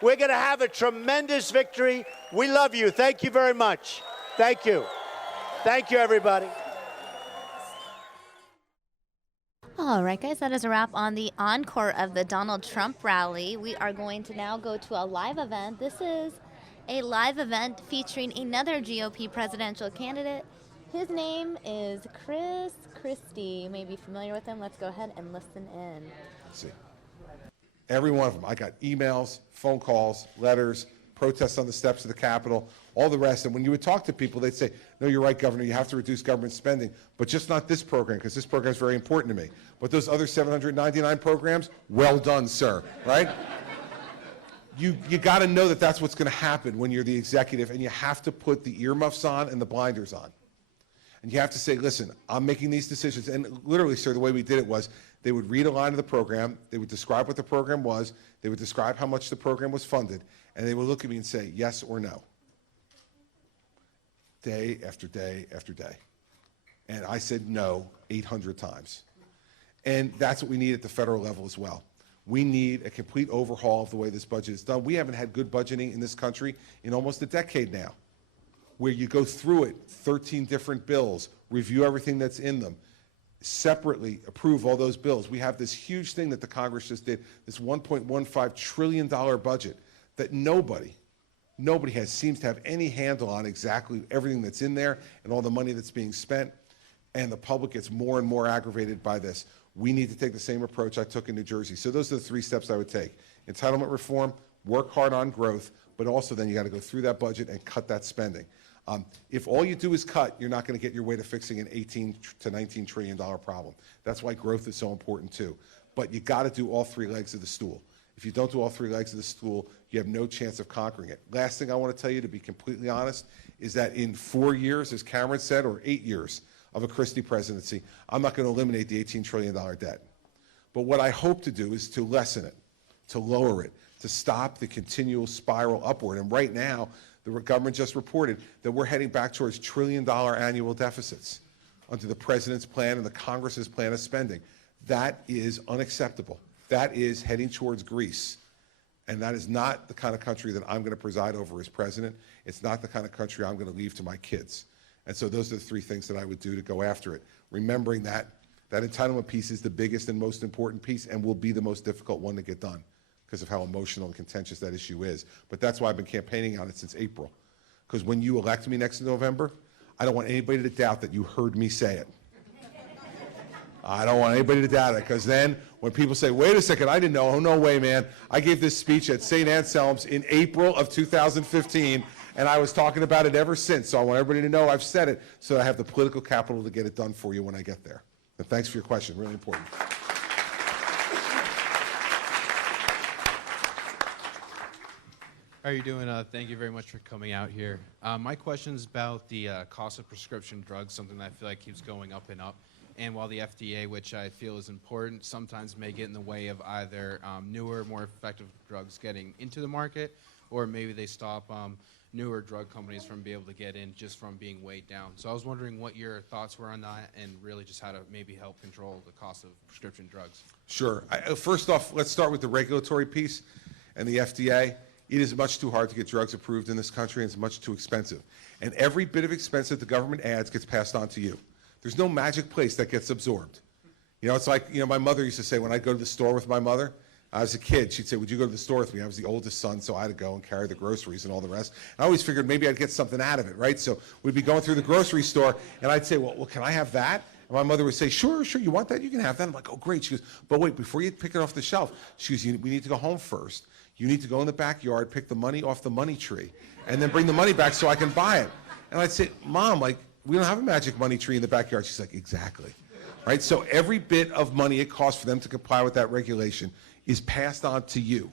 We're going to have a tremendous victory. We love you. Thank you very much. Thank you. Thank you, everybody. All right, guys, that is a wrap on the encore of the Donald Trump rally. We are going to now go to a live event. This is a live event featuring another GOP presidential candidate. His name is Christie. You may be familiar with him. Let's go ahead and listen in. Let's see. Every one of them. I got emails, phone calls, letters, protests on the steps of the Capitol, all the rest. And when you would talk to people, they'd say, no, you're right, Governor, you have to reduce government spending, but just not this program, because this program is very important to me. But those other 799 programs, well done, sir, right? You got to know that that's what's going to happen when you're the executive, and you have to put the earmuffs on and the blinders on. And you have to say, listen, I'm making these decisions. And literally, sir, the way we did it was they would read a line of the program, they would describe what the program was, they would describe how much the program was funded, and they would look at me and say, yes or no. Day after day after day. And I said no 800 times. And that's what we need at the federal level as well. We need a complete overhaul of the way this budget is done. We haven't had good budgeting in this country in almost a decade now, where you go through it, 13 different bills, review everything that's in them, separately approve all those bills. We have this huge thing that the Congress just did, this $1.15 trillion budget that nobody seems to have any handle on exactly everything that's in there and all the money that's being spent, and the public gets more and more aggravated by this. We need to take the same approach I took in New Jersey. So those are the 3 steps I would take. Entitlement reform, work hard on growth, but also then you got to go through that budget and cut that spending. If all you do is cut, you're not going to get your way to fixing an $18 to $19 trillion problem. That's why growth is so important too. But you got to do all 3 legs of the stool. If you don't do all 3 legs of the stool, you have no chance of conquering it. Last thing I want to tell you, to be completely honest, is that in 4 years, as Cameron said, or 8 years of a Christie presidency, I'm not going to eliminate the $18 trillion debt. But what I hope to do is to lessen it, to lower it, to stop the continual spiral upward. And right now, the government just reported that we're heading back towards trillion-dollar annual deficits under the president's plan and the Congress's plan of spending. That is unacceptable. That is heading towards Greece. And that is not the kind of country that I'm going to preside over as president. It's not the kind of country I'm going to leave to my kids. And so those are the 3 things that I would do to go after it, remembering that that entitlement piece is the biggest and most important piece and will be the most difficult one to get done because of how emotional and contentious that issue is. But that's why I've been campaigning on it since April. Because when you elect me next November, I don't want anybody to doubt that you heard me say it. I don't want anybody to doubt it, because then when people say, wait a second, I didn't know, oh, no way, man. I gave this speech at St. Anselm's in April of 2015, and I was talking about it ever since. So I want everybody to know I've said it so that I have the political capital to get it done for you when I get there. And thanks for your question, really important. How are you doing? Thank you very much for coming out here. My question is about the cost of prescription drugs, something that I feel like keeps going up and up. And while the FDA, which I feel is important, sometimes may get in the way of either newer, more effective drugs getting into the market, or maybe they stop newer drug companies from being able to get in just from being weighed down. So I was wondering what your thoughts were on that and really just how to maybe help control the cost of prescription drugs. Sure. First off, let's start with the regulatory piece and the FDA. It is much too hard to get drugs approved in this country, and it's much too expensive. And every bit of expense that the government adds gets passed on to you. There's no magic place that gets absorbed. You know, it's like, you know, my mother used to say when I'd go to the store with my mother, I was a kid, she'd say, would you go to the store with me? I was the oldest son, so I had to go and carry the groceries and all the rest. And I always figured maybe I'd get something out of it, right? So we'd be going through the grocery store, and I'd say, well, can I have that? And my mother would say, sure, you want that? You can have that. I'm like, oh, great. She goes, but wait, before you pick it off the shelf, she goes, we need to go home first. You need to go in the backyard, pick the money off the money tree, and then bring the money back so I can buy it. And I'd say, Mom, like, we don't have a magic money tree in the backyard. She's like, exactly. Right? So every bit of money it costs for them to comply with that regulation is passed on to you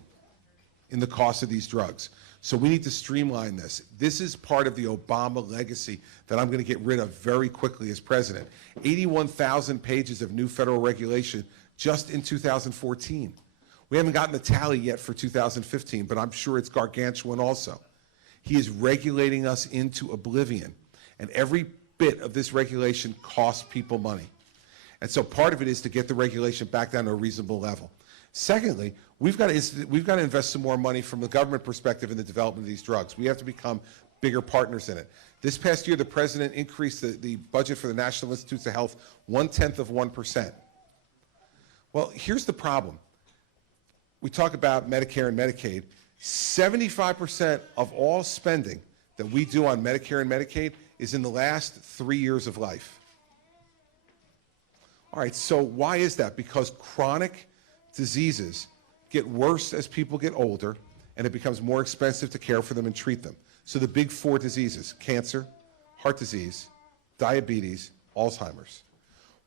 in the cost of these drugs. So we need to streamline this. This is part of the Obama legacy that I'm going to get rid of very quickly as president. 81,000 pages of new federal regulation just in 2014. We haven't gotten the tally yet for 2015, but I'm sure it's gargantuan also. He is regulating us into oblivion, and every bit of this regulation costs people money. And so part of it is to get the regulation back down to a reasonable level. Secondly, we've got to invest some more money from the government perspective in the development of these drugs. We have to become bigger partners in it. This past year, the president increased the budget for the National Institutes of Health 0.1%. Well, here's the problem. We talk about Medicare and Medicaid. 75% of all spending that we do on Medicare and Medicaid is in the last 3 years of life. All right, so why is that? Because chronic diseases get worse as people get older, and it becomes more expensive to care for them and treat them. So the big four diseases, cancer, heart disease, diabetes, Alzheimer's,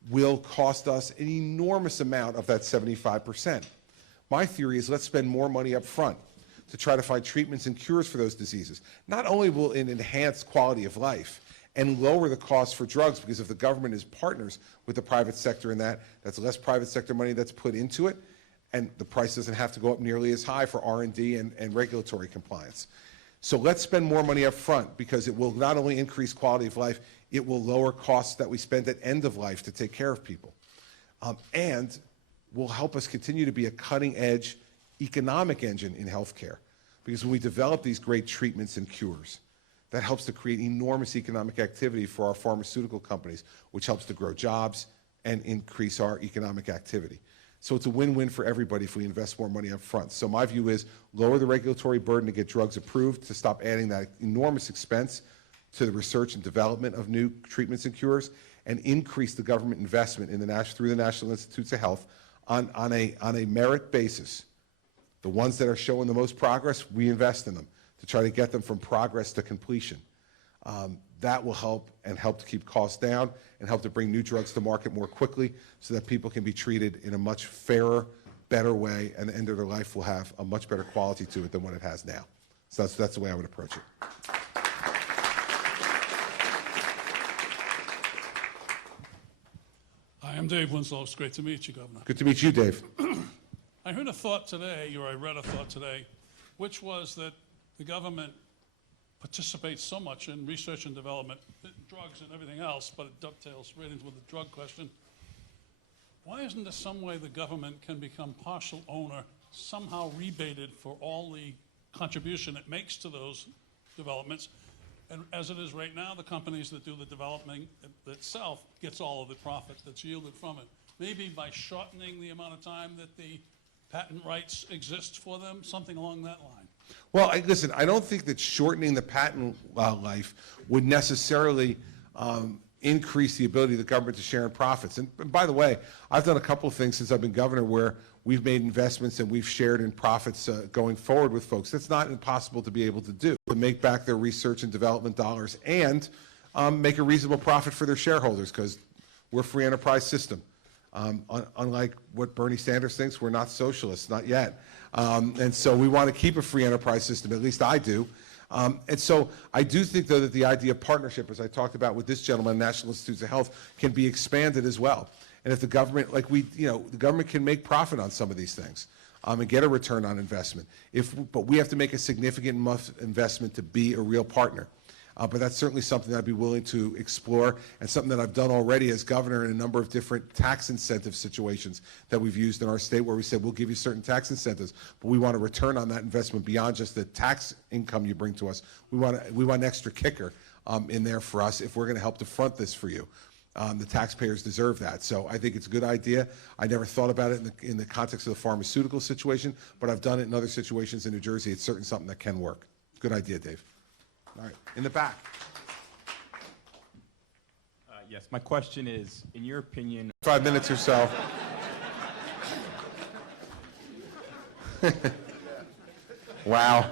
will cost us an enormous amount of that 75%. My theory is let's spend more money up front to try to find treatments and cures for those diseases. Not only will it enhance quality of life and lower the cost for drugs, because if the government is partners with the private sector in that, that's less private sector money that's put into it, and the price doesn't have to go up nearly as high for R&D and regulatory compliance. So let's spend more money up front, because it will not only increase quality of life, it will lower costs that we spend at end of life to take care of people. And will help us continue to be a cutting-edge economic engine in healthcare. Because when we develop these great treatments and cures, that helps to create enormous economic activity for our pharmaceutical companies, which helps to grow jobs and increase our economic activity. So it's a win-win for everybody if we invest more money up front. So my view is lower the regulatory burden to get drugs approved, to stop adding that enormous expense to the research and development of new treatments and cures, and increase the government investment in through the National Institutes of Health on a merit basis. The ones that are showing the most progress, we invest in them to try to get them from progress to completion. That will help to keep costs down and help to bring new drugs to market more quickly so that people can be treated in a much fairer, better way, and the end of their life will have a much better quality to it than what it has now. So that's the way I would approach it. Hi, I'm Dave Winslow. It's great to meet you, Governor. Good to meet you, Dave. I heard a thought today, or I read a thought today, which was that the government participates so much in research and development, drugs and everything else, but it dovetails right into the drug question. Why isn't there some way the government can become partial owner, somehow rebated for all the contribution it makes to those developments? And as it is right now, the companies that do the development itself gets all of the profit that's yielded from it. Maybe by shortening the amount of time that the patent rights exist for them, something along that line. Well, listen, I don't think that shortening the patent life would necessarily increase the ability of the government to share in profits. And by the way, I've done a couple of things since I've been governor where we've made investments and we've shared in profits going forward with folks. That's not impossible to be able to do, to make back their research and development dollars and make a reasonable profit for their shareholders, because we're a free enterprise system. Unlike what Bernie Sanders thinks, we're not socialists, not yet. And so we want to keep a free enterprise system, at least I do. And so I do think, though, that the idea of partnership, as I talked about with this gentleman, National Institutes of Health, can be expanded as well. And if the government, the government can make profit on some of these things and get a return on investment. But we have to make a significant investment to be a real partner. But that's certainly something I'd be willing to explore, and something that I've done already as governor in a number of different tax incentive situations that we've used in our state, where we said we'll give you certain tax incentives, but we want a return on that investment beyond just the tax income you bring to us. We want an extra kicker in there for us if we're going to help to front this for you. The taxpayers deserve that. So I think it's a good idea. I never thought about it in the context of the pharmaceutical situation, but I've done it in other situations in New Jersey. It's certainly something that can work. Good idea, Dave. All right, in the back. Yes, my question is, in your opinion... 5 minutes or so. Wow.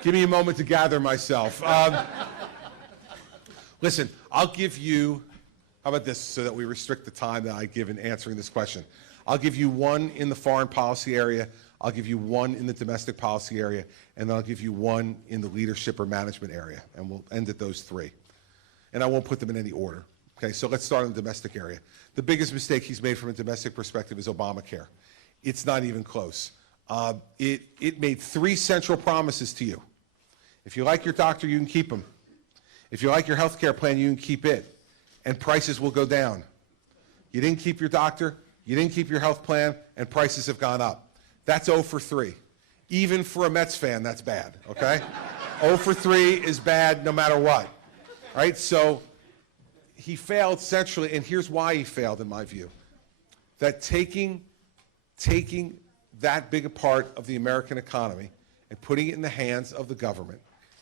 Give me a moment to gather myself. Listen, I'll give you, how about this, so that we restrict the time that I give in answering this question. I'll give you one in the foreign policy area, I'll give you one in the domestic policy area, and then I'll give you one in the leadership or management area, and we'll end at those three. And I won't put them in any order. Okay, so let's start in the domestic area. The biggest mistake he's made from a domestic perspective is Obamacare. It's not even close. It made 3 central promises to you. If you like your doctor, you can keep him. If you like your health care plan, you can keep it. And prices will go down. You didn't keep your doctor, You didn't keep your health plan, and prices have gone up. That's 0 for 3. Even for a Mets fan, that's bad, okay? 0 for 3 is bad no matter what, right? So he failed centrally, and here's why he failed, in my view. That taking that big a part of the American economy and putting it in the hands of the government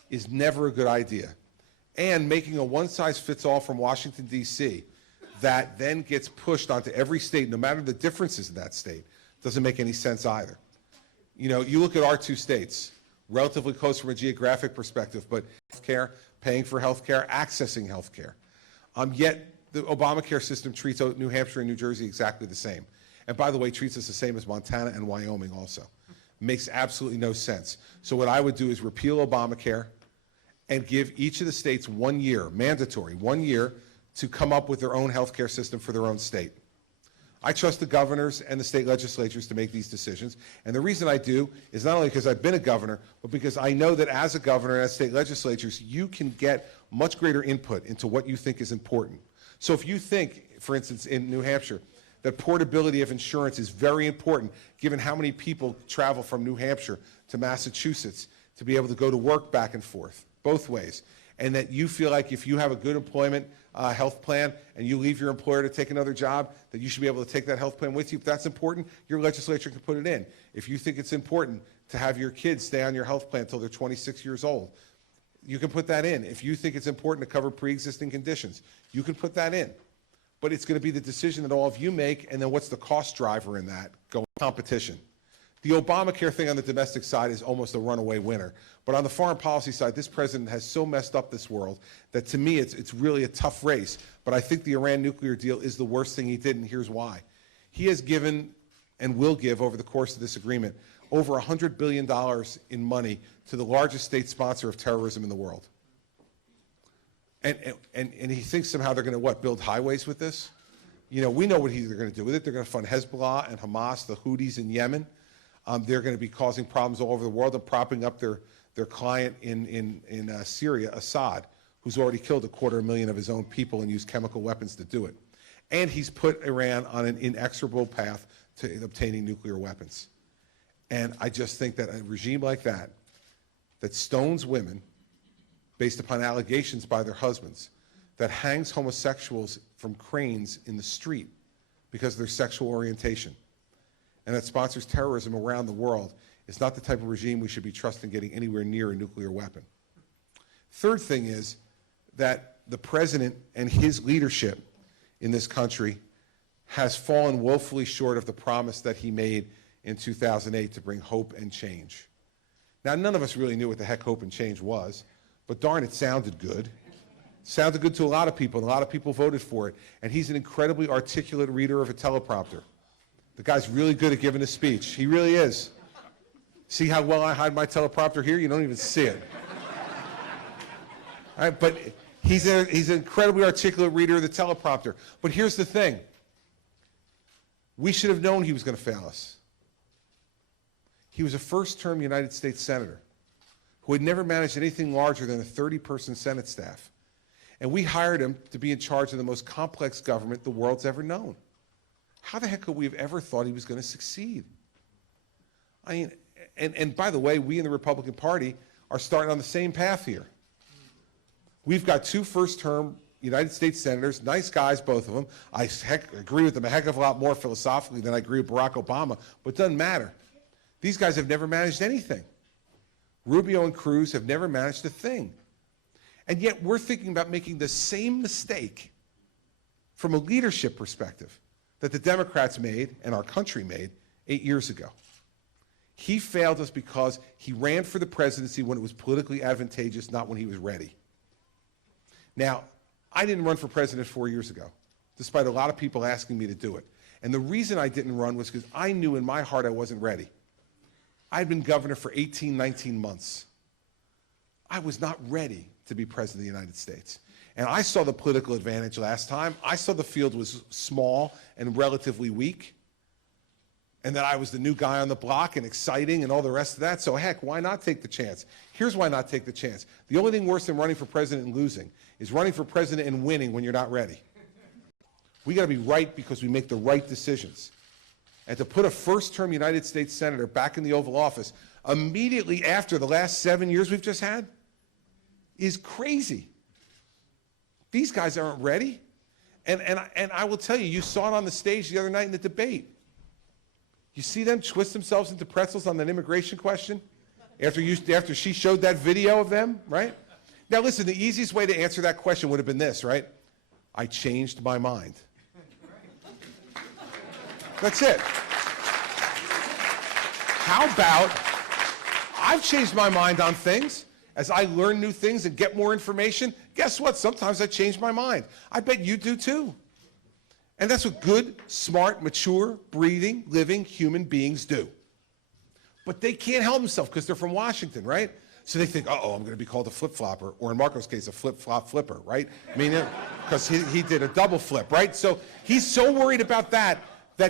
is never a good idea. And making a one-size-fits-all from Washington, D.C., that then gets pushed onto every state, no matter the differences in that state, doesn't make any sense either. You know, you look at our two states, relatively close from a geographic perspective, but healthcare, paying for healthcare, accessing healthcare. Yet the Obamacare system treats New Hampshire and New Jersey exactly the same. And by the way, treats us the same as Montana and Wyoming also. Makes absolutely no sense. So what I would do is repeal Obamacare and give each of the states 1 year, mandatory, 1 year, to come up with their own healthcare system for their own state. I trust the governors and the state legislatures to make these decisions. And the reason I do is not only because I've been a governor, but because I know that as a governor and as state legislatures, you can get much greater input into what you think is important. So if you think, for instance, in New Hampshire, that portability of insurance is very important, given how many people travel from New Hampshire to Massachusetts to be able to go to work back and forth, both ways, and that you feel like if you have a good employment health plan and you leave your employer to take another job, that you should be able to take that health plan with you. If that's important, your legislature can put it in. If you think it's important to have your kids stay on your health plan until they're 26 years old, you can put that in. If you think it's important to cover pre-existing conditions, you can put that in. But it's going to be the decision that all of you make, and then what's the cost driver in that? Going competition. The Obamacare thing on the domestic side is almost a runaway winner. But on the foreign policy side, this president has so messed up this world that to me it's really a tough race. But I think the Iran nuclear deal is the worst thing he did, and here's why. He has given and will give over the course of this agreement over $100 billion in money to the largest state sponsor of terrorism in the world. And he thinks somehow they're going to, what, build highways with this? You know, we know what they're going to do with it. They're going to fund Hezbollah and Hamas, the Houthis in Yemen. They're going to be causing problems all over the world and propping up their client in Syria, Assad, who's already killed 250,000 of his own people and used chemical weapons to do it. And he's put Iran on an inexorable path to obtaining nuclear weapons. And I just think that a regime like that stones women based upon allegations by their husbands, that hangs homosexuals from cranes in the street because of their sexual orientation, and that sponsors terrorism around the world is not the type of regime we should be trusting getting anywhere near a nuclear weapon. Third thing is that the president and his leadership in this country has fallen woefully short of the promise that he made in 2008 to bring hope and change. Now, none of us really knew what the heck hope and change was, but darn, it sounded good. Sounded good to a lot of people, and a lot of people voted for it. And he's an incredibly articulate reader of a teleprompter. The guy's really good at giving a speech. He really is. See how well I hide my teleprompter here? You don't even see it. All right, but he's an incredibly articulate reader of the teleprompter. But here's the thing. We should have known he was going to fail us. He was a first-term United States Senator who had never managed anything larger than a 30-person Senate staff. And we hired him to be in charge of the most complex government the world's ever known. How the heck could we have ever thought he was going to succeed? I mean, and by the way, we in the Republican Party are starting on the same path here. We've got 2 first-term United States senators, nice guys, both of them. I agree with them a heck of a lot more philosophically than I agree with Barack Obama, but it doesn't matter. These guys have never managed anything. Rubio and Cruz have never managed a thing. And yet we're thinking about making the same mistake from a leadership perspective that the Democrats made and our country made 8 years ago. He failed us because he ran for the presidency when it was politically advantageous, not when he was ready. Now, I didn't run for president 4 years ago, despite a lot of people asking me to do it. And the reason I didn't run was because I knew in my heart I wasn't ready. I'd been governor for 18, 19 months. I was not ready to be president of the United States. And I saw the political advantage last time. I saw the field was small and relatively weak, and that I was the new guy on the block and exciting and all the rest of that. So heck, why not take the chance? Here's why not take the chance. The only thing worse than running for president and losing is running for president and winning when you're not ready. We got to be right because we make the right decisions. and to put a first-term United States Senator back in the Oval Office immediately after the last 7 years we've just had is crazy. These guys aren't ready. And I will tell you, you saw it on the stage the other night in the debate. You see them twist themselves into pretzels on that immigration question after she showed that video of them, right? Now listen, the easiest way to answer that question would have been this, right? I changed my mind. That's it. How about I've changed my mind on things as I learn new things and get more information? Guess what? Sometimes I change my mind. I bet you do too. And that's what good, smart, mature, breathing, living human beings do. But they can't help themselves because they're from Washington, right? So they think, uh-oh, I'm going to be called a flip-flopper, or in Marco's case, a flip-flop flipper, right? I mean, because he did a double flip, right? So he's so worried about that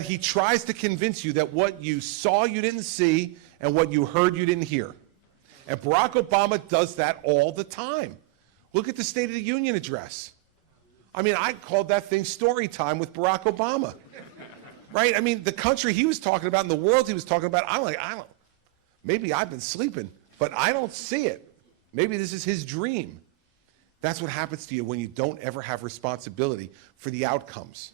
he tries to convince you that what you saw you didn't see and what you heard you didn't hear. And Barack Obama does that all the time. Look at the State of the Union address. I mean, I called that thing story time with Barack Obama, right? I mean, the country he was talking about and the world he was talking about, maybe I've been sleeping, but I don't see it. Maybe this is his dream. That's what happens to you when you don't ever have responsibility for the outcomes.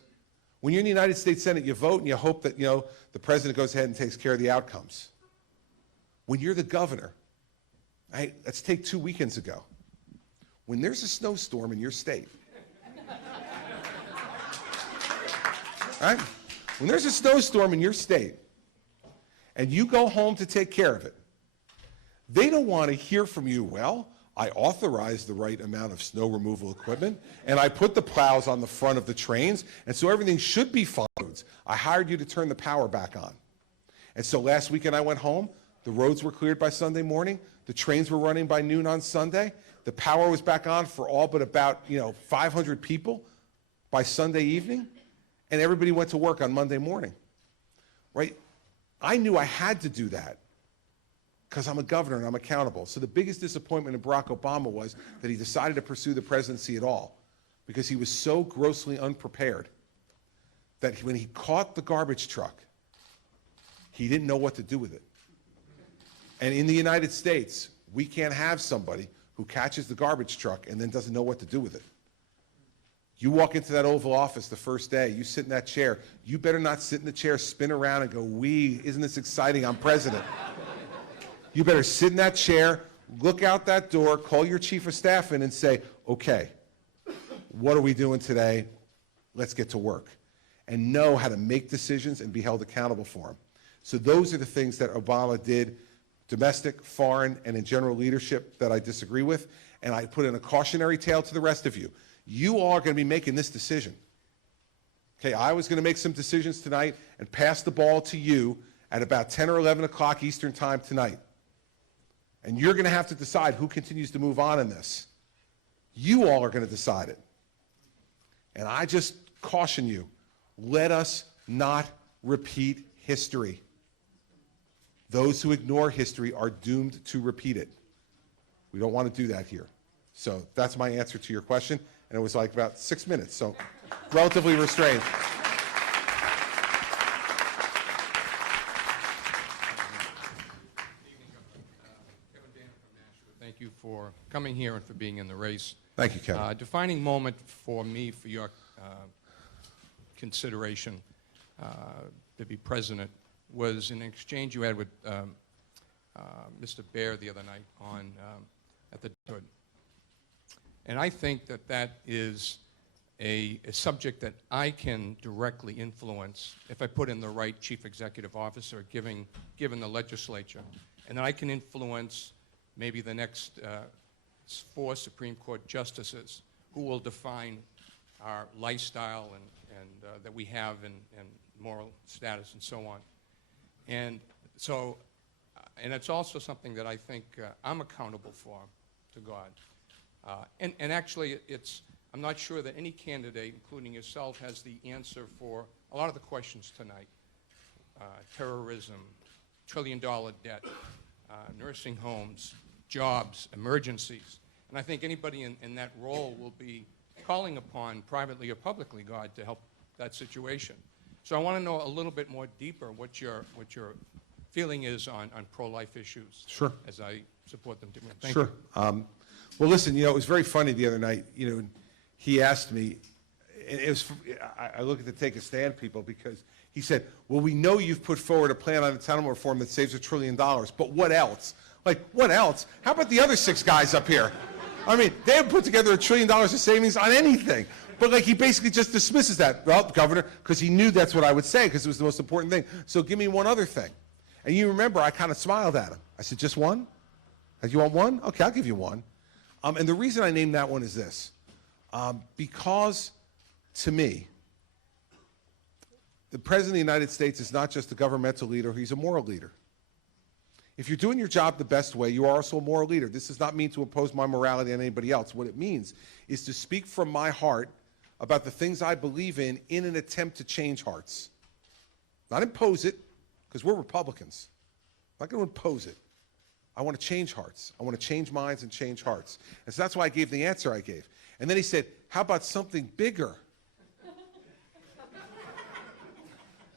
When you're in the United States Senate, you vote and you hope that, the president goes ahead and takes care of the outcomes. When you're the governor, right, let's take 2 weekends ago. When there's a snowstorm in your state, right? When there's a snowstorm in your state and you go home to take care of it, they don't want to hear from you, well, I authorized the right amount of snow removal equipment, and I put the plows on the front of the trains, and so everything should be fine. I hired you to turn the power back on. And so last weekend I went home, the roads were cleared by Sunday morning, the trains were running by noon on Sunday, the power was back on for all but about 500 people by Sunday evening, and everybody went to work on Monday morning, right? I knew I had to do that because I'm a governor and I'm accountable. So the biggest disappointment in Barack Obama was that he decided to pursue the presidency at all because he was so grossly unprepared that when he caught the garbage truck, he didn't know what to do with it. And in the United States, we can't have somebody who catches the garbage truck and then doesn't know what to do with it. You walk into that Oval Office the first day, you sit in that chair, you better not sit in the chair, spin around and go, isn't this exciting, I'm president. You better sit in that chair, look out that door, call your chief of staff in and say, okay, what are we doing today? Let's get to work. And know how to make decisions and be held accountable for them. So those are the things that Obama did, domestic, foreign, and in general leadership that I disagree with. And I put in a cautionary tale to the rest of you. You all are going to be making this decision. Okay, I was going to make some decisions tonight and pass the ball to you at about 10 or 11 o'clock Eastern time tonight. And you're going to have to decide who continues to move on in this. You all are going to decide it. And I just caution you, let us not repeat history. Those who ignore history are doomed to repeat it. We don't want to do that here. So that's my answer to your question. And it was like about 6 minutes, so relatively restrained. Thank you for coming here and for being in the race. Thank you, Kevin. Defining moment for me, for your consideration to be president, was an exchange you had with Mr. Baer the other night at the Hood. And I think that that is a subject that I can directly influence if I put in the right chief executive officer given the legislature. And that I can influence maybe the next 4 Supreme Court justices who will define our lifestyle and that we have and moral status and so on. And so, and it's also something that I think I'm accountable for to God. And actually, I'm not sure that any candidate, including yourself, has the answer for a lot of the questions tonight. Terrorism, trillion-dollar debt, nursing homes, jobs, emergencies. And I think anybody in that role will be calling upon, privately or publicly, God to help that situation. So I want to know a little bit more deeper what your feeling is on pro-life issues. Sure. As I support them. Thank Sure. you. Well, listen, it was very funny the other night. He asked me, and I look at the Take a Stand people, because he said, well, we know you've put forward a plan on entitlement reform that saves $1 trillion, but what else? Like, what else? How about the other 6 guys up here? I mean, they haven't put together $1 trillion of savings on anything. But like, he basically just dismisses that. Well, Governor, because he knew that's what I would say, because it was the most important thing. So give me one other thing. And you remember, I kind of smiled at him. I said, just one? You want one? Okay, I'll give you one. And the reason I named that one is this. Because, to me, the President of the United States is not just a governmental leader, he's a moral leader. If you're doing your job the best way, you are also a moral leader. This does not mean to impose my morality on anybody else. What it means is to speak from my heart about the things I believe in an attempt to change hearts. Not impose it, because we're Republicans. I'm not going to impose it. I want to change hearts. I want to change minds and change hearts. And so that's why I gave the answer I gave. And then he said, how about something bigger?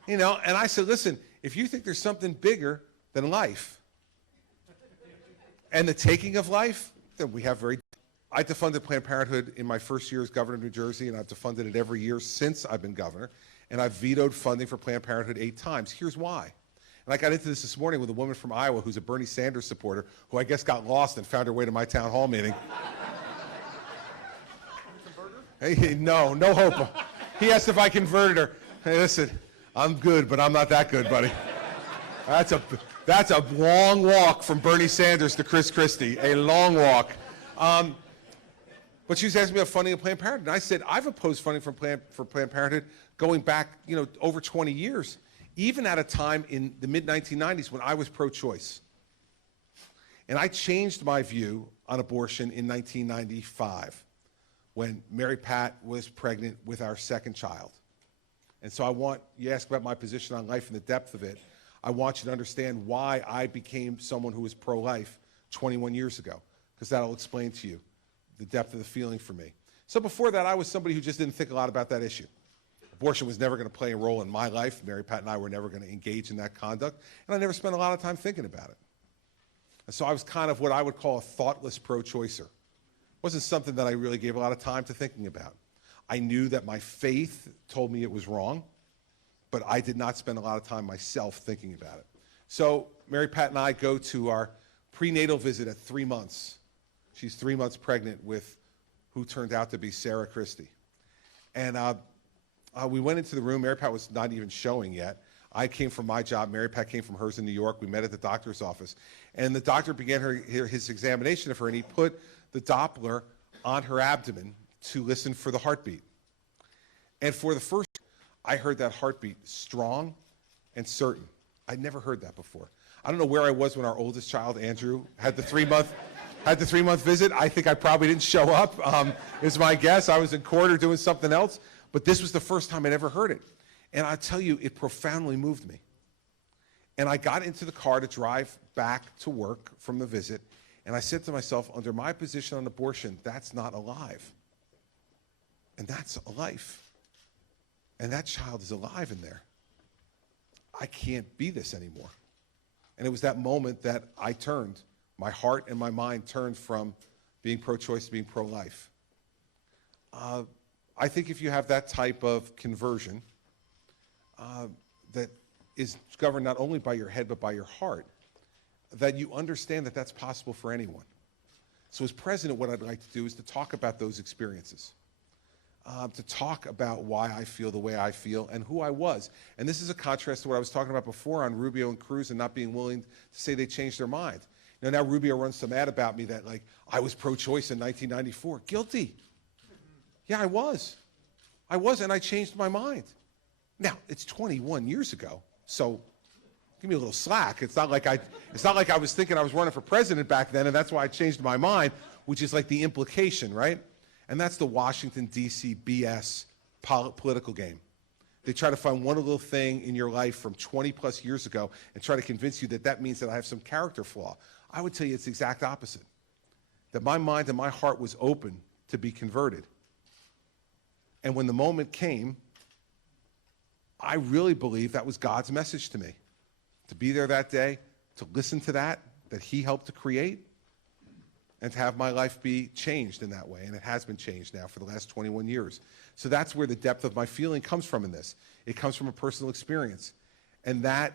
And I said, listen, if you think there's something bigger than life and the taking of life, then we have I defunded Planned Parenthood in my first year as governor of New Jersey, and I've defunded it every year since I've been governor, and I've vetoed funding for Planned Parenthood 8 times. Here's why. And I got into this morning with a woman from Iowa who's a Bernie Sanders supporter, who I guess got lost and found her way to my town hall meeting. Hey, no hope. He asked if I converted her. Hey, listen, I'm good, but I'm not that good, buddy. That's a long walk from Bernie Sanders to Christie, a long walk. But she was asking me about funding of Planned Parenthood, and I said, I've opposed funding for Planned Parenthood going back, over 20 years, even at a time in the mid-1990s when I was pro-choice. And I changed my view on abortion in 1995 when Mary Pat was pregnant with our 2nd child. And so you ask about my position on life and the depth of it, I want you to understand why I became someone who was pro-life 21 years ago, because that'll explain to you the depth of the feeling for me. So before that, I was somebody who just didn't think a lot about that issue. Abortion was never going to play a role in my life. Mary Pat and I were never going to engage in that conduct, and I never spent a lot of time thinking about it. And so I was kind of what I would call a thoughtless pro-choicer. It wasn't something that I really gave a lot of time to thinking about. I knew that my faith told me it was wrong, but I did not spend a lot of time myself thinking about it. So Mary Pat and I go to our prenatal visit at 3 months. She's 3 months pregnant with who turned out to be Sarah Christie. And we went into the room. Mary Pat was not even showing yet. I came from my job. Mary Pat came from hers in New York. We met at the doctor's office. And the doctor began his examination of her, and he put the Doppler on her abdomen to listen for the heartbeat. And for the first, I heard that heartbeat strong and certain. I'd never heard that before. I don't know where I was when our oldest child, Andrew, had the 3-month visit. I think I probably didn't show up, is my guess. I was in court or doing something else. But this was the first time I'd ever heard it. And I tell you, it profoundly moved me. And I got into the car to drive back to work from the visit, and I said to myself, under my position on abortion, that's not alive. And that's a life. And that child is alive in there. I can't be this anymore. And it was that moment that I turned. My heart and my mind turned from being pro-choice to being pro-life. I think if you have that type of conversion that is governed not only by your head but by your heart, that you understand that that's possible for anyone. So as president, what I'd like to do is to talk about those experiences, to talk about why I feel the way I feel and who I was. And this is a contrast to what I was talking about before on Rubio and Cruz and not being willing to say they changed their mind. Now Rubio runs some ad about me that, like, I was pro-choice in 1994. Guilty. Yeah, I was, and I changed my mind. Now, it's 21 years ago, so give me a little slack. It's not like I was thinking I was running for president back then, and that's why I changed my mind, which is like the implication, right? And that's the Washington, D.C. BS political game. They try to find one little thing in your life from 20-plus years ago and try to convince you that that means that I have some character flaw. I would tell you it's the exact opposite, that my mind and my heart was open to be converted. And when the moment came, I really believe that was God's message to me. To be there that day, to listen to that he helped to create, and to have my life be changed in that way. And it has been changed now for the last 21 years. So that's where the depth of my feeling comes from in this. It comes from a personal experience. And that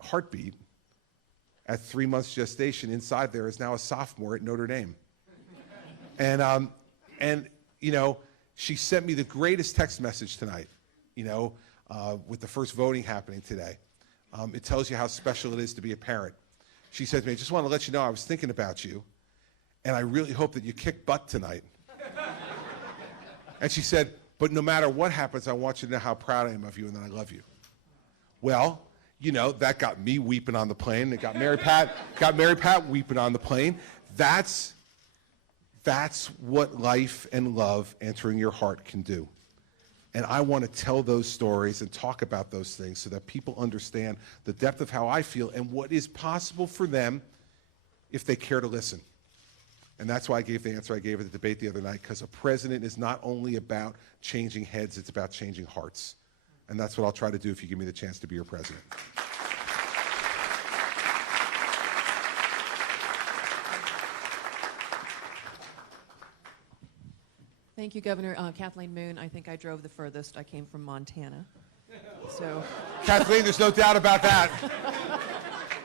heartbeat at 3 months gestation inside there is now a sophomore at Notre Dame. And you know, she sent me the greatest text message tonight, you know, with the first voting happening today. It tells you how special it is to be a parent. She said to me, I just want to let you know I was thinking about you, and I really hope that you kick butt tonight. And she said, but no matter what happens, I want you to know how proud I am of you and that I love you. Well, you know, that got me weeping on the plane. It got Mary Pat weeping on the plane. That's what life and love entering your heart can do. And I want to tell those stories and talk about those things so that people understand the depth of how I feel and what is possible for them if they care to listen. And that's why I gave the answer I gave at the debate the other night, because a president is not only about changing heads, it's about changing hearts. And that's what I'll try to do if you give me the chance to be your president. Thank you, Governor. Kathleen Moon, I think I drove the furthest. I came from Montana. So, Kathleen, there's no doubt about that.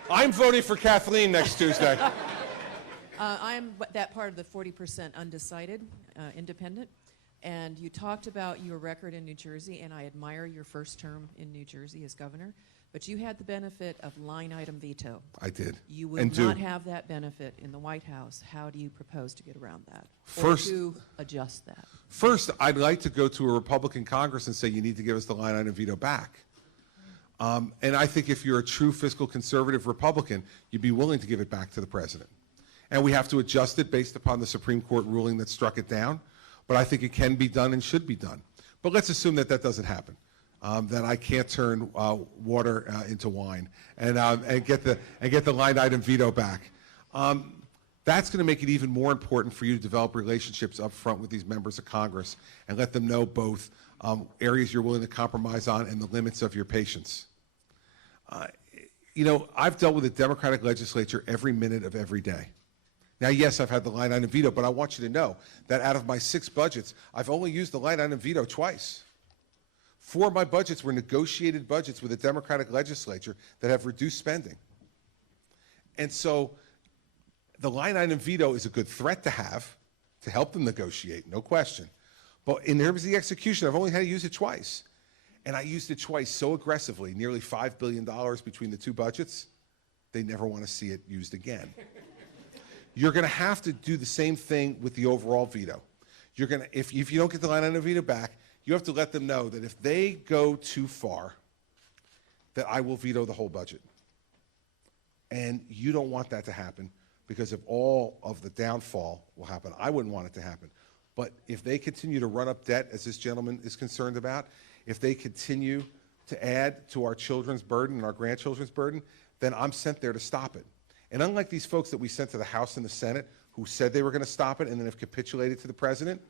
I'm voting for Kathleen next Tuesday. I'm that part of the 40% undecided, independent. And you talked about your record in New Jersey, and I admire your first term in New Jersey as governor. But you had the benefit of line item veto. I did. You will not have that benefit in the White House. How do you propose to get around that? First, or to adjust that? First, I'd like to go to a Republican Congress and say you need to give us the line item veto back. And I think if you're a true fiscal conservative Republican, you'd be willing to give it back to the president. And we have to adjust it based upon the Supreme Court ruling that struck it down. But I think it can be done and should be done. But let's assume that that doesn't happen. That I can't turn water into wine and get the line item veto back. That's going to make it even more important for you to develop relationships up front with these members of Congress and let them know both areas you're willing to compromise on and the limits of your patience. You know, I've dealt with the Democratic legislature every minute of every day. Now, yes, I've had the line item veto, but I want you to know that out of my 6 budgets, I've only used the line item veto twice. 4 of my budgets were negotiated budgets with the Democratic legislature that have reduced spending. And so the line item veto is a good threat to have to help them negotiate, no question. But in terms of the execution, I've only had to use it twice. And I used it twice so aggressively, nearly $5 billion between the 2 budgets, they never want to see it used again. You're going to have to do the same thing with the overall veto. You're going to, if you don't get the line item veto back, you have to let them know that if they go too far, that I will veto the whole budget. And you don't want that to happen because of all of the downfall will happen. I wouldn't want it to happen. But if they continue to run up debt, as this gentleman is concerned about, if they continue to add to our children's burden and our grandchildren's burden, then I'm sent there to stop it. And unlike these folks that we sent to the House and the Senate who said they were going to stop it and then have capitulated to the president,